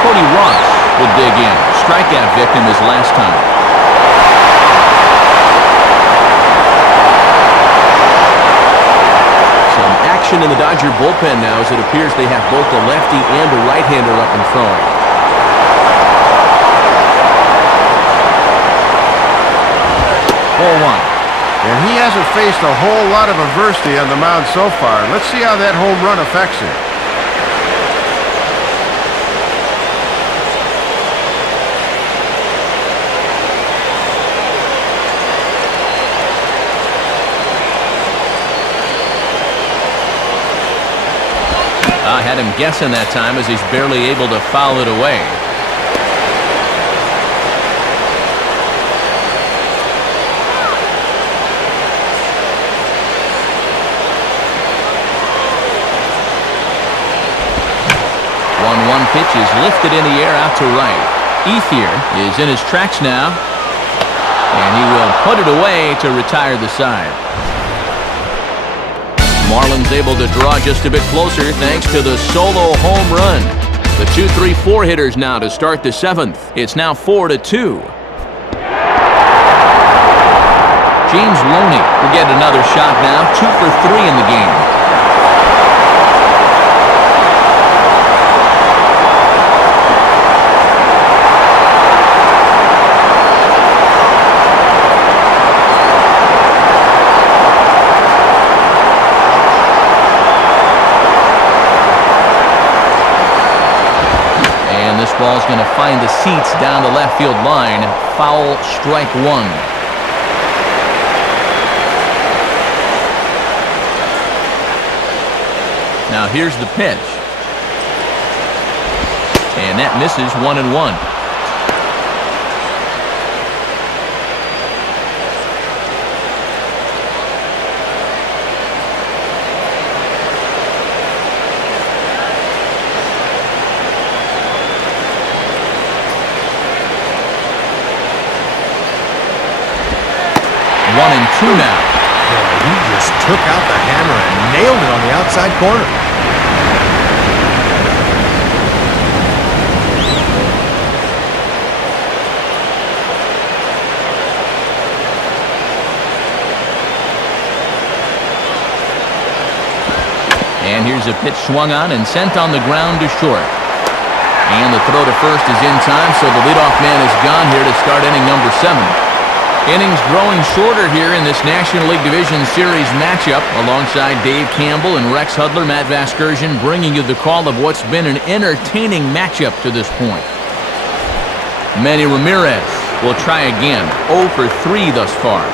Cody Ross will dig in. Strikeout victim his last time. Some action in the Dodger bullpen now, as it appears they have both a lefty and a right-hander up and throwing. 4-1. And he hasn't faced a whole lot of adversity on the mound so far. Let's see how that home run affects him. I had him guessing that time, as he's barely able to foul it away. One pitch is lifted in the air out to right. Ethier is in his tracks now, and he will put it away to retire the side. Marlins able to draw just a bit closer thanks to the solo home run. The 2-3-4 hitters now to start the seventh. It's now 4-2. James Loney will get another shot now, 2 for 3 in the game. Ball's going to find the seats down the left field line. Foul, strike one. Now here's the pitch. And that misses 1-1. One and two now. Boy, he just took out the hammer and nailed it on the outside corner. And here's a pitch swung on and sent on the ground to short. And the throw to first is in time, so the leadoff man is gone here to start inning number 7. Innings growing shorter here in this National League Division Series matchup. Alongside Dave Campbell and Rex Hudler, Matt Vasgersian bringing you the call of what's been an entertaining matchup to this point. Manny Ramirez will try again. 0 for 3 thus far.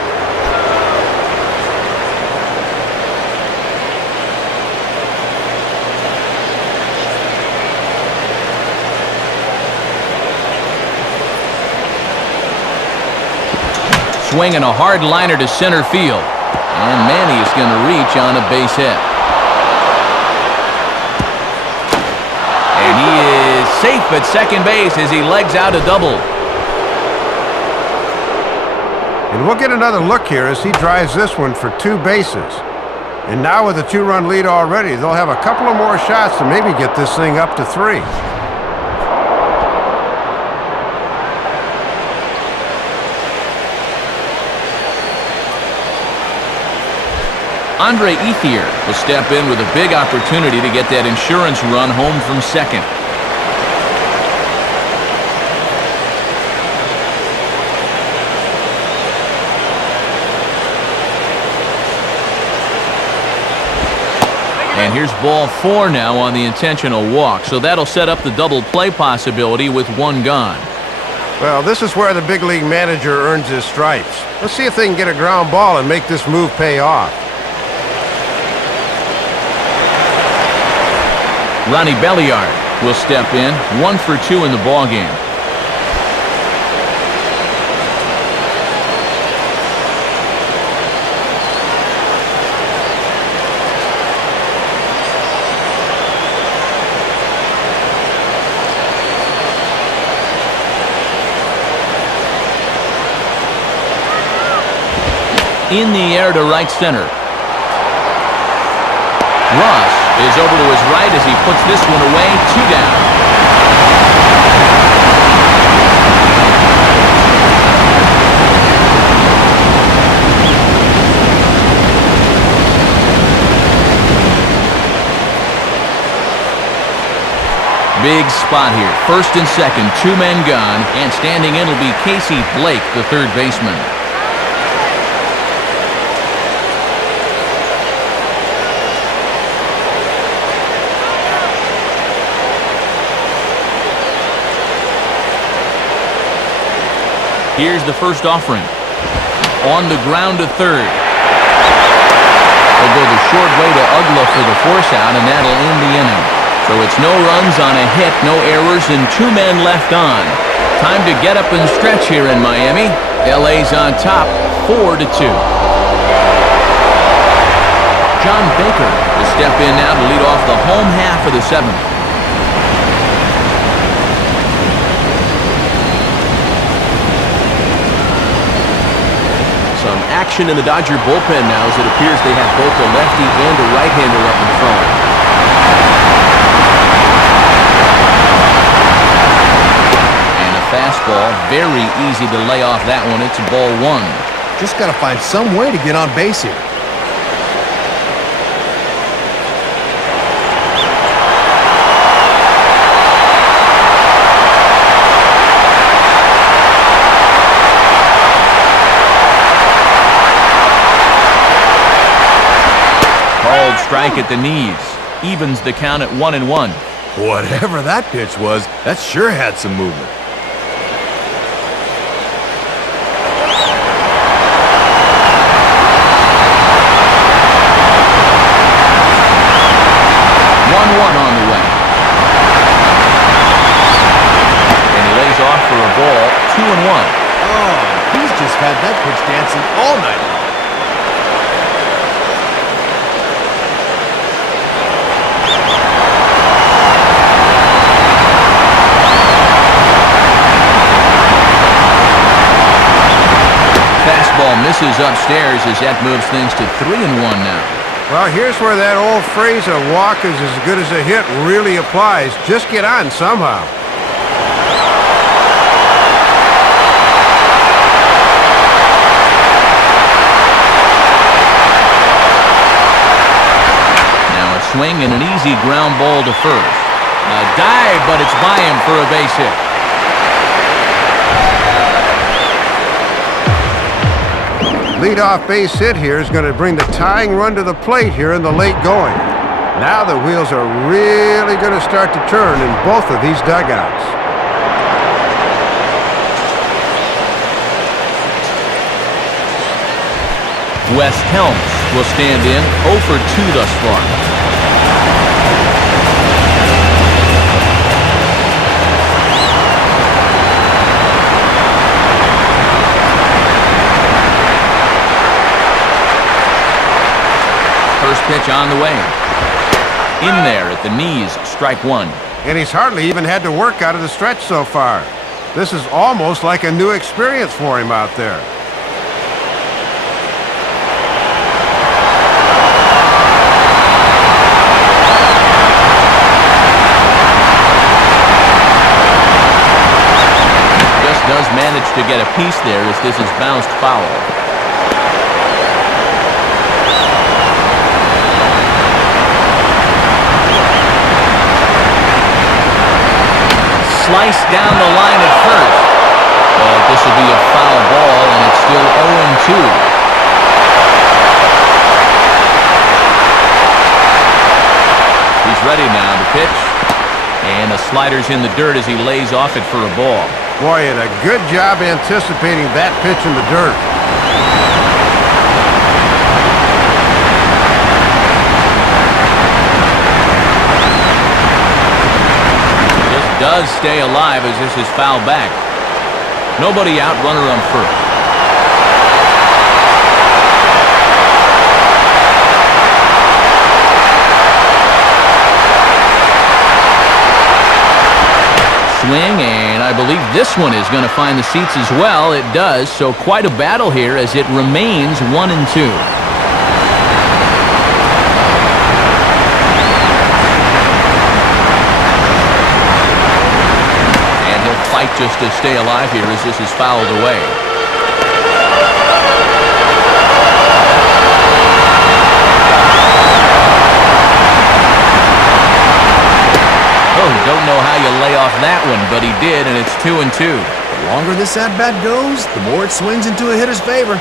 Swinging a hard liner to center field. And Manny is going to reach on a base hit. And he is safe at second base as he legs out a double. And we'll get another look here as he drives this one for 2 bases. And now with a 2-run lead already, they'll have a couple of more shots to maybe get this thing up to 3. Andre Ethier will step in with a big opportunity to get that insurance run home from second. And here's ball 4 now on the intentional walk, so that'll set up the double play possibility with 1 gone. Well, this is where the big league manager earns his stripes. Let's see if they can get a ground ball and make this move pay off. Ronnie Belliard will step in, 1 for 2 in the ballgame. In the air to right center. Ross is over to his right as he puts this one away. 2 down. Big spot here. First and second, 2 men gone, and standing in will be Casey Blake, the third baseman. Here's the first offering. On the ground to third. They'll go the short way to Ugla for the force out, and that'll end the inning. So it's no runs on a hit, no errors, and 2 men left on. Time to get up and stretch here in Miami. LA's on top, 4-2. John Baker will step in now to lead off the home half of the 7th. Some action in the Dodger bullpen now as it appears they have both a lefty and a right-hander up in front. And a fastball, very easy to lay off that one. It's ball 1. Just got to find some way to get on base here. Strike at the knees. Evens the count at 1-1. Whatever that pitch was, that sure had some movement. On the way. And he lays off for a ball, 2-1. Oh, he's just had that pitch dancing all night long. Fastball misses upstairs as that moves things to 3-1 now. Well, here's where that old phrase, a walk is as good as a hit, really applies. Just get on somehow. Now a swing and an easy ground ball to first. A dive, but it's by him for a base hit. Leadoff base hit here is going to bring the tying run to the plate here in the late going. Now the wheels are really going to start to turn in both of these dugouts. Wes Helms will stand in, 0 for 2 thus far. First pitch on the way. In there at the knees, strike 1. And he's hardly even had to work out of the stretch so far. This is almost like a new experience for him out there. to get a piece there as this is bounced foul. Slice down the line at first. But this will be a foul ball, and it's still 0-2. He's ready now to pitch. And the slider's in the dirt as he lays off it for a ball. Boy, and a good job anticipating that pitch in the dirt. Just does stay alive as this is fouled back. Nobody out, runner on first. Swing, and I believe this one is going to find the seats as well. It does, so quite a battle here as it remains 1-2. And he'll fight just to stay alive here as this is fouled away. Don't know how you lay off that one, but he did, and it's 2-2. The longer this at-bat goes, the more it swings into a hitter's favor.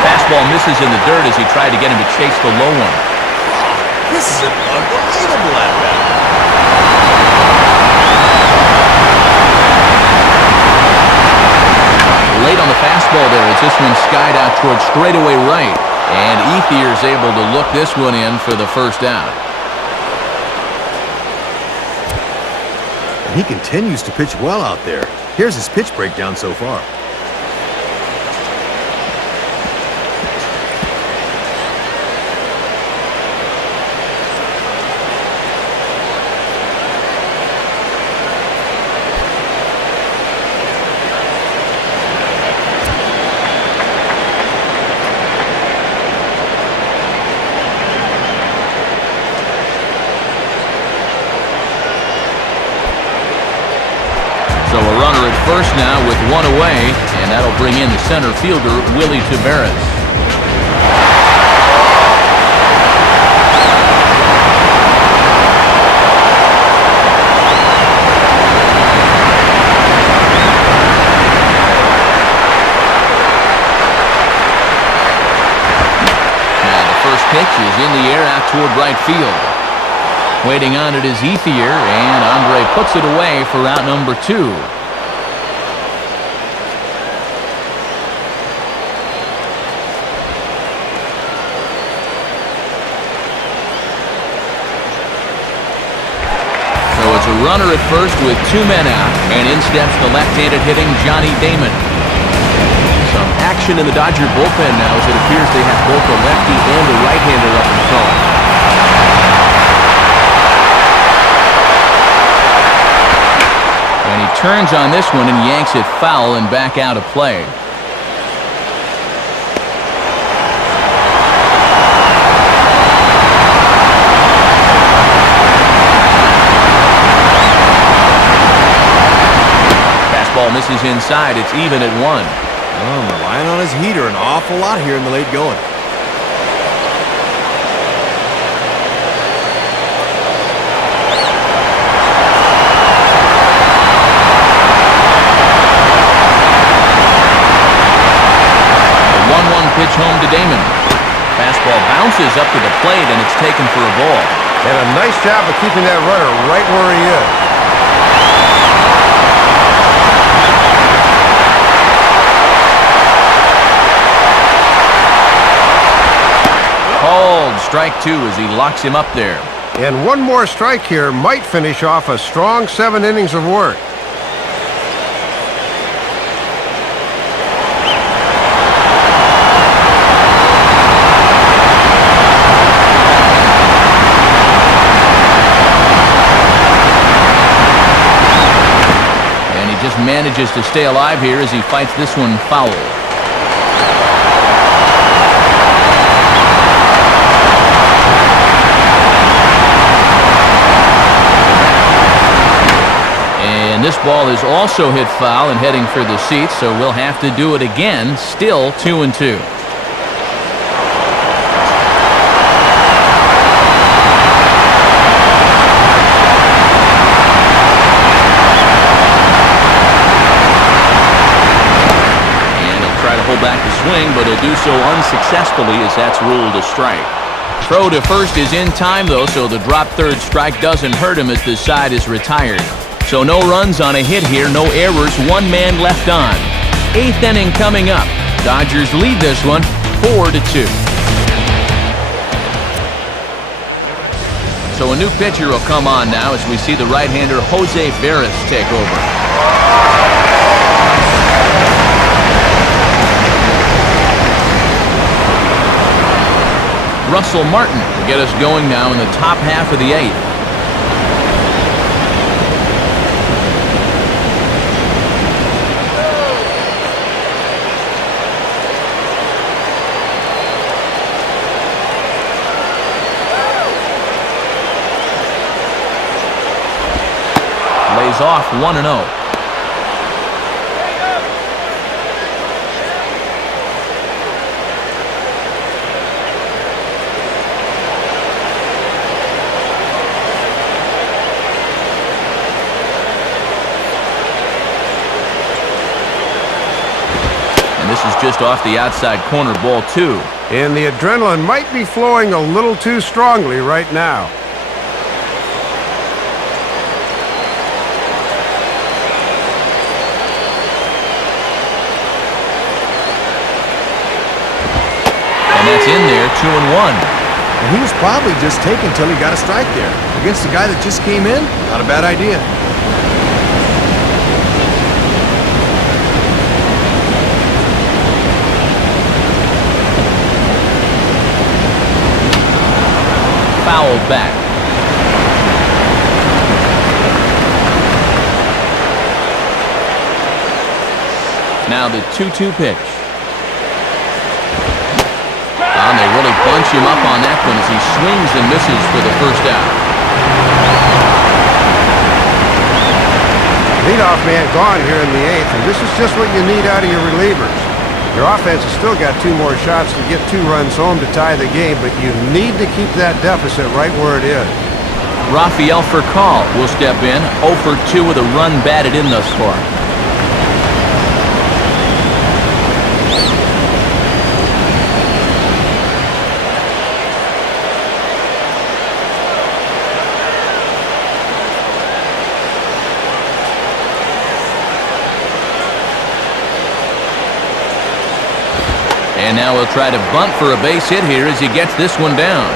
Fastball misses in the dirt as he tried to get him to chase the low one. This is an unbelievable at-bat. Late on the fastball there as this one skied out towards straightaway right. And Ethier's able to look this one in for the first out. And he continues to pitch well out there. Here's his pitch breakdown so far. So a runner at first now with one away, and that'll bring in the center fielder, Willie Taveras. Now the first pitch is in the air out toward right field. Waiting on it is Ethier, and Andre puts it away for out number 2. So it's a runner at first with 2 men out, and in steps the left-handed hitting Johnny Damon. Some action in the Dodger bullpen now as it appears they have both a lefty and a right-hander up in front. And he turns on this one and yanks it foul and back out of play. Fastball misses inside. It's even at 1. Oh, relying on his heater an awful lot here in the late going. Pitch home to Damon. Fastball bounces up to the plate, and it's taken for a ball. And a nice job of keeping that runner right where he is. Called strike 2 as he locks him up there. And one more strike here might finish off a strong 7 innings of work. manages to stay alive here as he fights this one foul. And this ball is also hit foul and heading for the seats, so we'll have to do it again. Still 2-2. Back to swing, but he'll do so unsuccessfully as that's ruled a strike. Throw to first is in time, though, so the drop third strike doesn't hurt him as the side is retired. So no runs on a hit here, no errors, one man left on. 8th inning coming up. Dodgers lead this one 4-2. So a new pitcher will come on now as we see the right-hander Jose Veras take over. Russell Martin will get us going now in the top half of the 8th. Lays off 1-0. This is just off the outside corner, ball 2. And the adrenaline might be flowing a little too strongly right now. And that's in there, 2-1. And he was probably just taken until he got a strike there. Against the guy that just came in, not a bad idea. Fouled back. Now the 2-2 pitch. And they really bunch him up on that one as he swings and misses for the first out. Leadoff man gone here in the 8th, and this is just what you need out of your relievers. Your offense has still got 2 more shots to get 2 runs home to tie the game, but you need to keep that deficit right where it is. Rafael Furcal will step in, 0 for 2 with a run batted in thus far. And now he'll try to bunt for a base hit here as he gets this one down.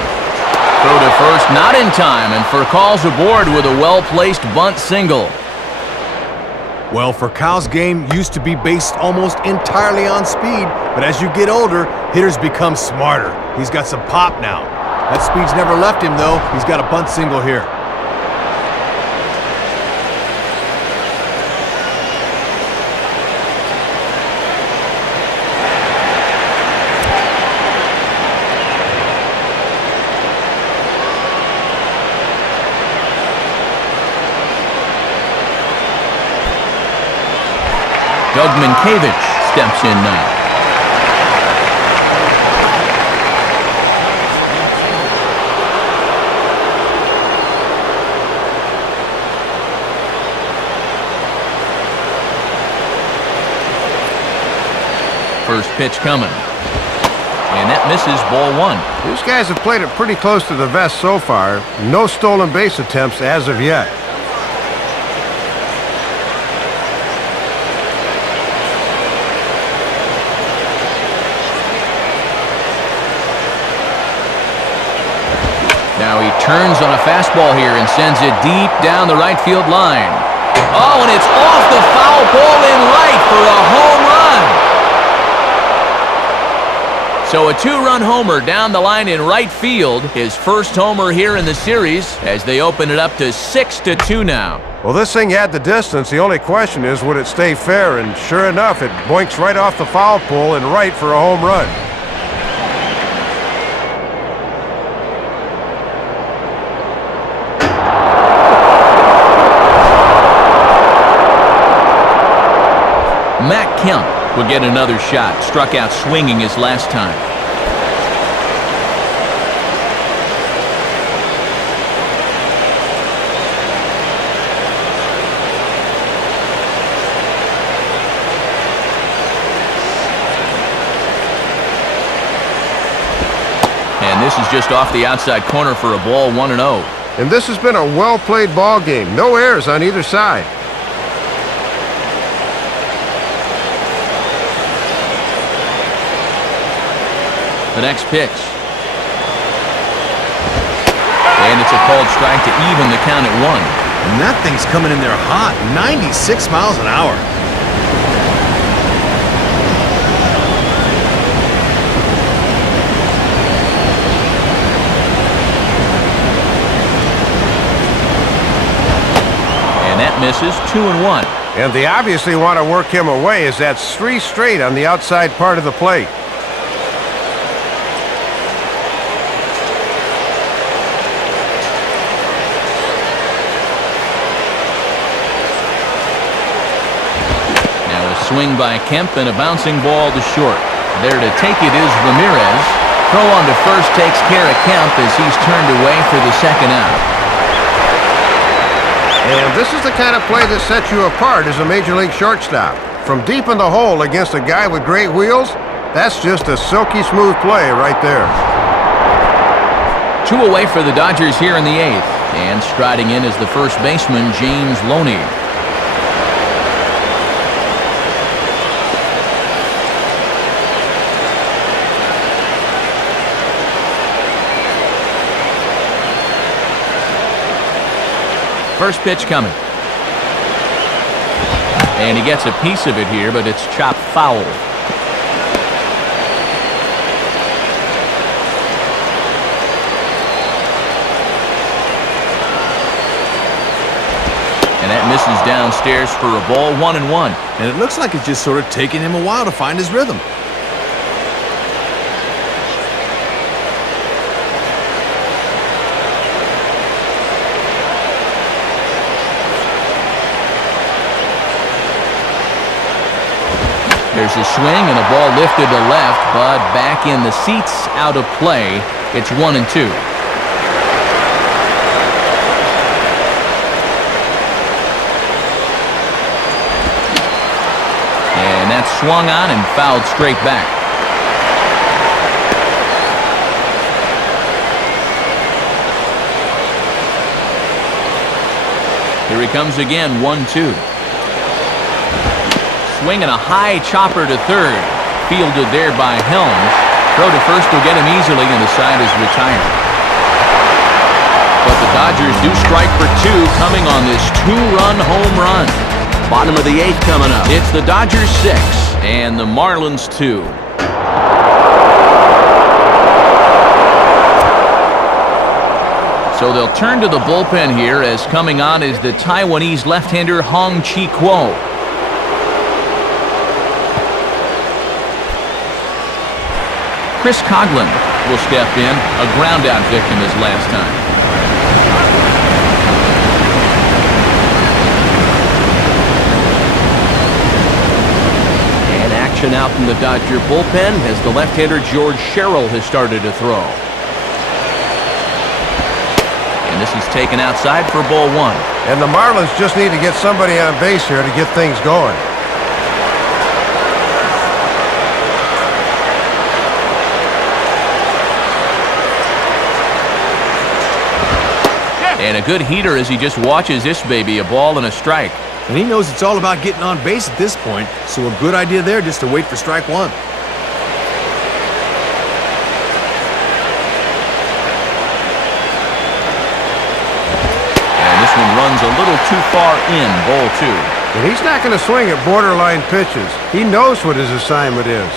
Throw to first, not in time, and Furcal's aboard with a well-placed bunt single. Well, Furcal's game used to be based almost entirely on speed, but as you get older, hitters become smarter. He's got some pop now. That speed's never left him, though. He's got a bunt single here. Doug Minkiewicz steps in now. First pitch coming. And that misses, ball 1. These guys have played it pretty close to the vest so far. No stolen base attempts as of yet. Now he turns on a fastball here and sends it deep down the right field line. Oh, and it's off the foul pole in right for a home run. So a two-run homer down the line in right field. His first homer here in the series as they open it up to 6-2 now. Well, this thing had the distance. The only question is, would it stay fair? And sure enough, it boinks right off the foul pole and right for a home run. Matt Kemp will get another shot. Struck out swinging his last time. And this is just off the outside corner for a ball, 1-0. And this has been a well-played ball game. No errors on either side. The next pitch. And it's a called strike to even the count at 1. And that thing's coming in there hot, 96 miles an hour. And that misses, 2-1. And they obviously want to work him away, as that's 3 straight on the outside part of the plate. Swing by Kemp and a bouncing ball to short. There to take it is Ramirez. Throw on to first takes care of Kemp as he's turned away for the second out. And this is the kind of play that sets you apart as a major league shortstop. From deep in the hole against a guy with great wheels, that's just a silky smooth play right there. 2 away for the Dodgers here in the 8th. And striding in is the first baseman, James Loney. First pitch coming. And he gets a piece of it here, but it's chopped foul. And that misses downstairs for a ball, 1-1. And it looks like it's just sort of taking him a while to find his rhythm. There's a swing and a ball lifted to left, but back in the seats, out of play. It's 1-2. And that's swung on and fouled straight back. Here he comes again, 1-2. Swinging a high chopper to third. Fielded there by Helms. Throw to first will get him easily, and the side is retired. But the Dodgers do strike for 2 coming on this 2-run home run. Bottom of the 8th coming up. It's the Dodgers 6 and the Marlins 2. So they'll turn to the bullpen here, as coming on is the Taiwanese left-hander Hong Chi-Kuo. Chris Coghlan will step in, a ground-out victim his last time. And action out in the Dodger bullpen as the left-hander George Sherrill has started to throw. And this is taken outside for ball 1. And the Marlins just need to get somebody on base here to get things going. And a good heater as he just watches this baby, a ball and a strike. And he knows it's all about getting on base at this point, so a good idea there just to wait for strike 1. And this one runs a little too far in, ball 2. And he's not going to swing at borderline pitches. He knows what his assignment is.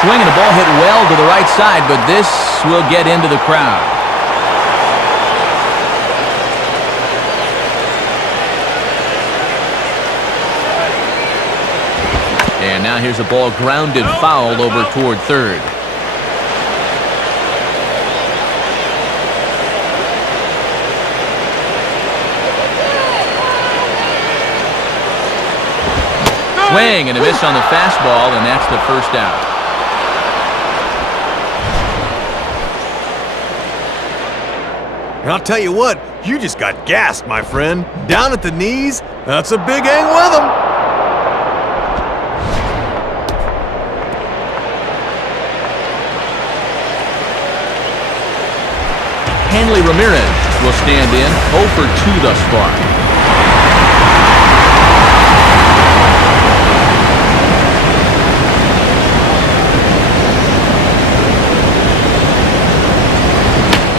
swing and the ball hit well to the right side, but this will get into the crowd. And now here's a ball grounded foul over toward third. Swing and a miss on the fastball, and that's the first out. And I'll tell you what, you just got gassed, my friend. Down at the knees, that's a big hang with him. Hanley Ramirez will stand in 0 for 2 thus far.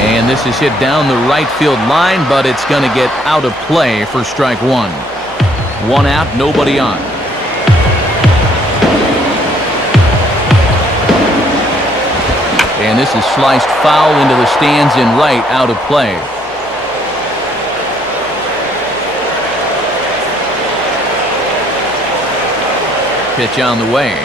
And this is hit down the right field line, but it's going to get out of play for strike one. One out, nobody on. And this is sliced foul into the stands in right, out of play. Pitch on the way.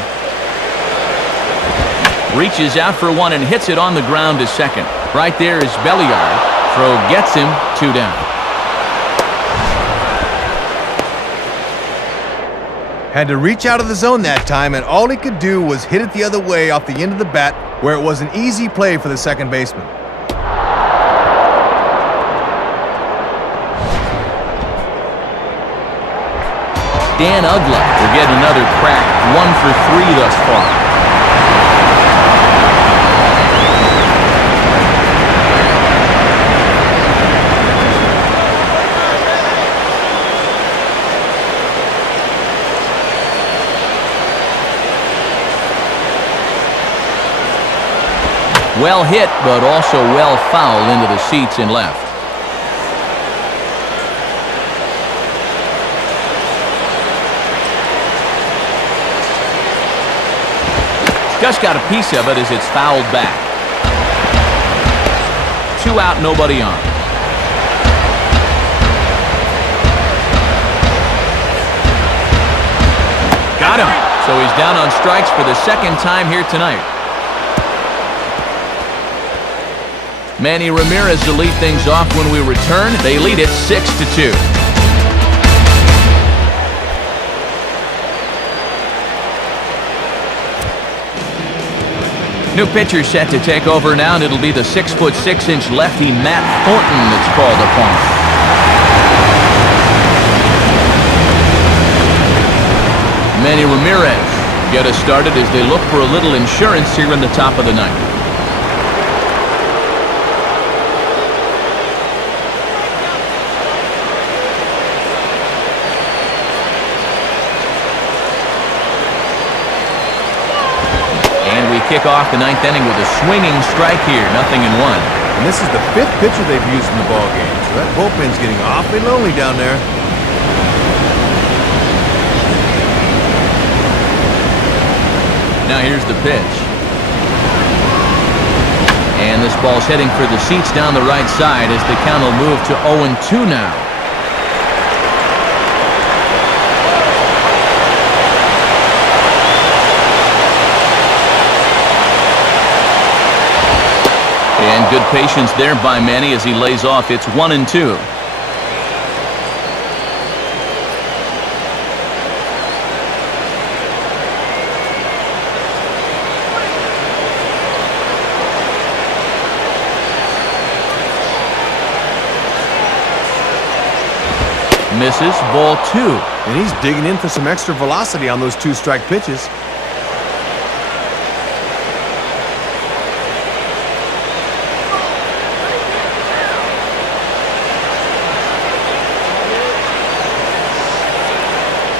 Reaches out for one and hits it on the ground to second. Right there is Belliard. Throw gets him, 2 down. Had to reach out of the zone that time, and all he could do was hit it the other way off the end of the bat, where it was an easy play for the second baseman. Dan Uggla will get another crack. 1 for 3 thus far. Well hit, but also well fouled into the seats in left. Just got a piece of it as it's fouled back. 2 out, nobody on. Got him. So he's down on strikes for the second time here tonight. Manny Ramirez to lead things off when we return. They lead it 6-2. New pitcher set to take over now, and it'll be the 6'6" lefty Matt Thornton that's called upon. Manny Ramirez get us started as they look for a little insurance here in the top of the ninth. Kick off the ninth inning with a swinging strike here, 0-1. And this is the 5th pitcher they've used in the ballgame, so that bullpen's getting awfully lonely down there. Now here's the pitch. And this ball's heading for the seats down the right side as the count will move to 0-2 now. And good patience there by Manny as he lays off. It's 1-2. Misses, ball 2. And he's digging in for some extra velocity on those 2-strike pitches.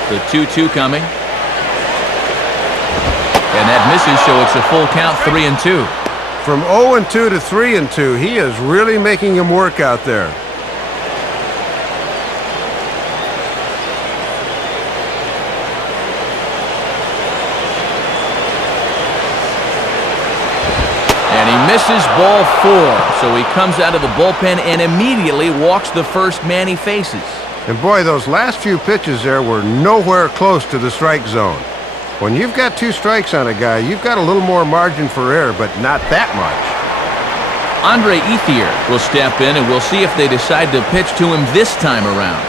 The 2-2 coming. And that misses, so it's a full count, 3-2. From 0-2 to 3-2, he is really making him work out there. this is ball 4, so he comes out of the bullpen and immediately walks the first man he faces. And boy, those last few pitches there were nowhere close to the strike zone. When you've got 2 strikes on a guy, you've got a little more margin for error, but not that much. Andre Ethier will step in, and we'll see if they decide to pitch to him this time around.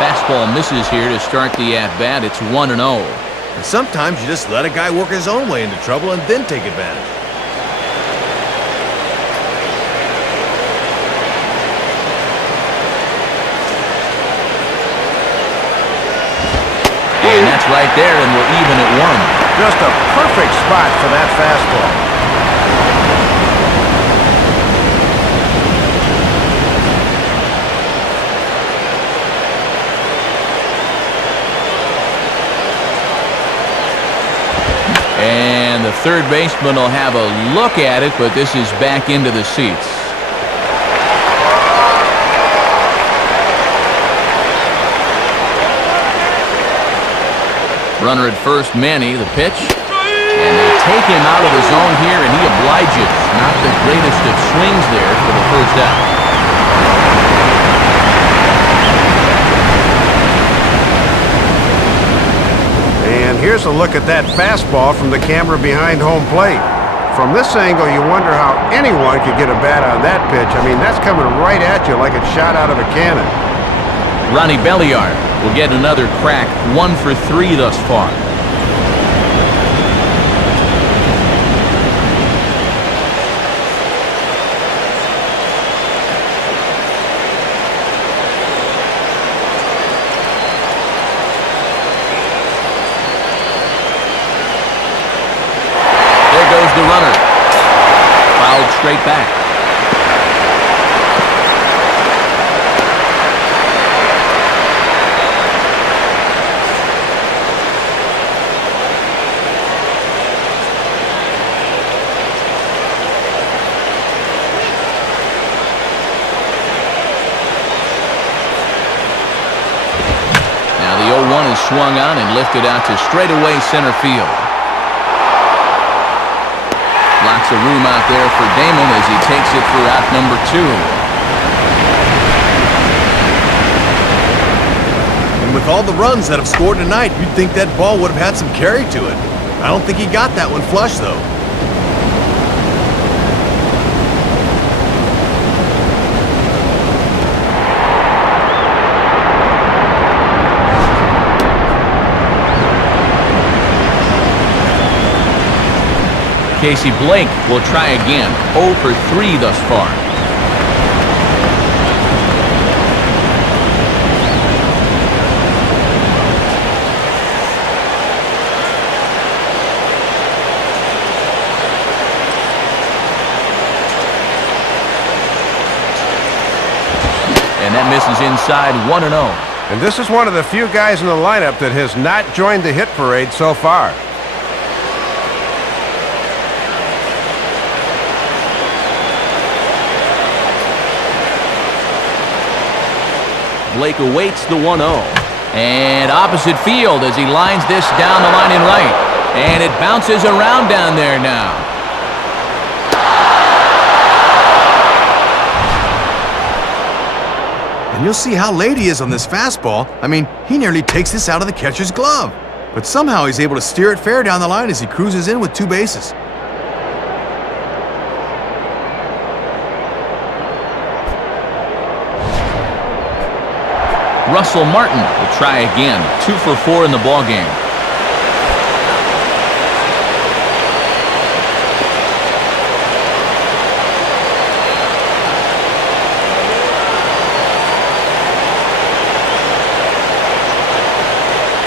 Fastball misses here to start the at-bat. It's 1-0. And sometimes you just let a guy work his own way into trouble and then take advantage. And that's right there, and we're even at 1. Just a perfect spot for that fastball. And the third baseman will have a look at it, but this is back into the seats. Runner at first, Manny, the pitch. And they take him out of the zone here, and he obliges. Not the greatest of swings there for the first out. And here's a look at that fastball from the camera behind home plate. From this angle, you wonder how anyone could get a bat on that pitch. I mean, that's coming right at you like it's shot out of a cannon. Ronnie Belliard will get another crack, 1 for 3 thus far. The runner fouled straight back. Now the 0-1 is swung on and lifted out to straightaway center field. Lots of room out there for Damon as he takes it for out number 2. And with all the runs that have scored tonight, you'd think that ball would have had some carry to it. I don't think he got that one flush, though. Casey Blake will try again. 0 for 3 thus far. And that misses inside, 1-0. And this is one of the few guys in the lineup that has not joined the hit parade so far. Blake awaits the 1-0. And opposite field as he lines this down the line in right. And it bounces around down there now. And you'll see how late he is on this fastball. I mean, he nearly takes this out of the catcher's glove. But somehow he's able to steer it fair down the line as he cruises in with 2 bases. Russell Martin will try again. 2 for 4 in the ballgame.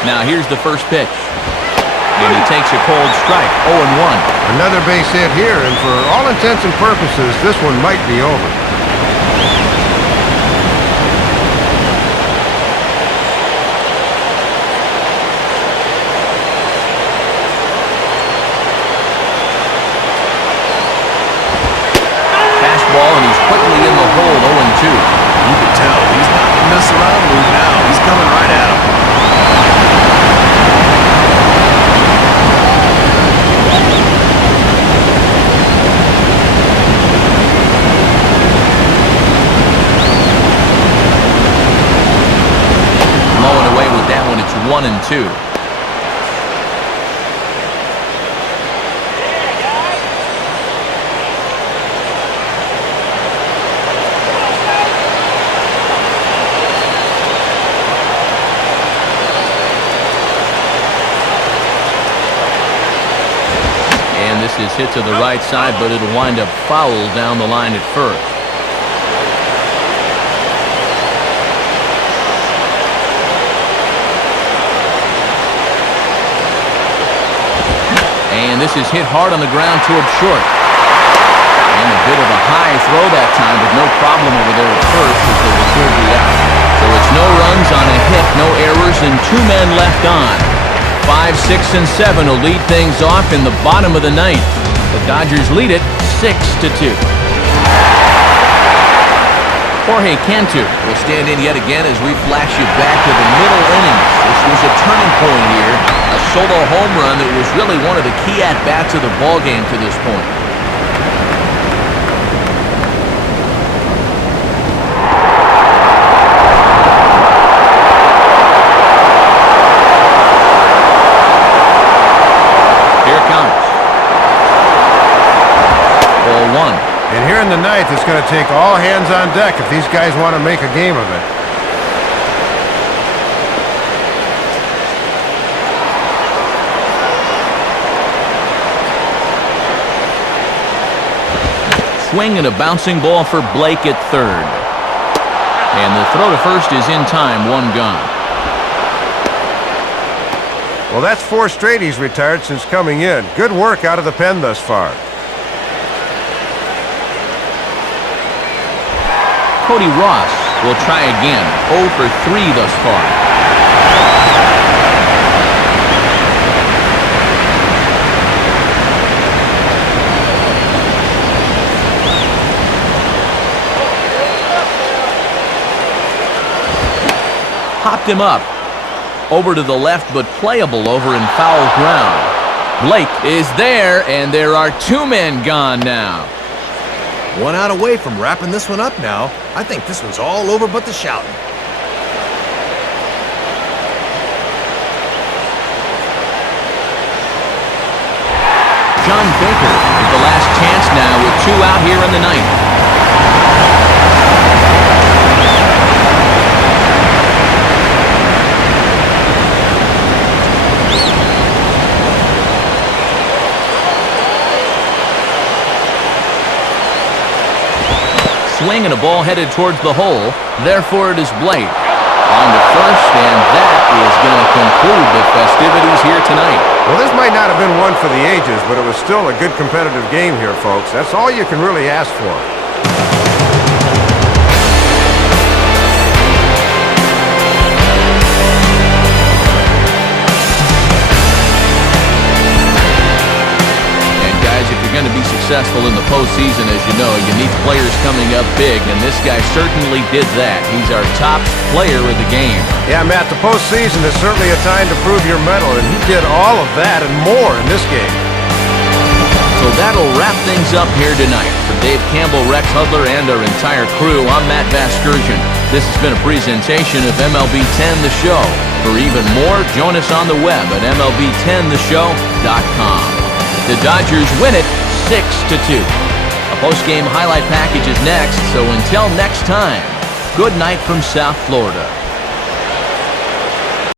Now here's the first pitch. And he takes a cold strike. 0-1. Another base hit here, and for all intents and purposes, this one might be over. And he's quickly in the hole You can tell he's not going to mess around move now. He's coming right at him. Mowing away with that one. It's 1-2. Is hit to the right side, but it'll wind up foul down the line at first. And this is hit hard on the ground toward short. And a bit of a high throw that time, but no problem over there at first as they return the out. So it's no runs on a hit, no errors, and 2 men left on. 5, 6, and 7 will lead things off in the bottom of the ninth. The Dodgers lead it 6-2. Jorge Cantu will stand in yet again as we flash you back to the middle innings. This was a turning point here, a solo home run that was really one of the key at-bats of the ballgame to this point. And here in the ninth, it's going to take all hands on deck if these guys want to make a game of it. Swing and a bouncing ball for Blake at third. And the throw to first is in time, 1 gone. Well, that's 4 straight he's retired since coming in. Good work out of the pen thus far. Cody Ross will try again. 0 for 3 thus far. Popped him up. Over to the left, but playable over in foul ground. Blake is there, and there are 2 men gone now. 1 out away from wrapping this one up now. I think this one's all over but the shouting. John Baker with the last chance now with 2 out here in the ninth. Swing and a ball headed towards the hole. Therefore, it is Blake. On to first, and that is going to conclude the festivities here tonight. Well, this might not have been one for the ages, but it was still a good competitive game here, folks. That's all you can really ask for. Going to be successful in the postseason, as you know, you need players coming up big, and this guy certainly did that. He's our top player of the game. Yeah, Matt, the postseason is certainly a time to prove your mettle, and he did all of that and more in this game. So that'll wrap things up here tonight. For Dave Campbell, Rex Hudler, and our entire crew, I'm Matt Vasgersian. This has been a presentation of MLB 10 The Show. For even more, join us on the web at MLB10theshow.com. The Dodgers win it 6-2. A post-game highlight package is next, so until next time, good night from South Florida.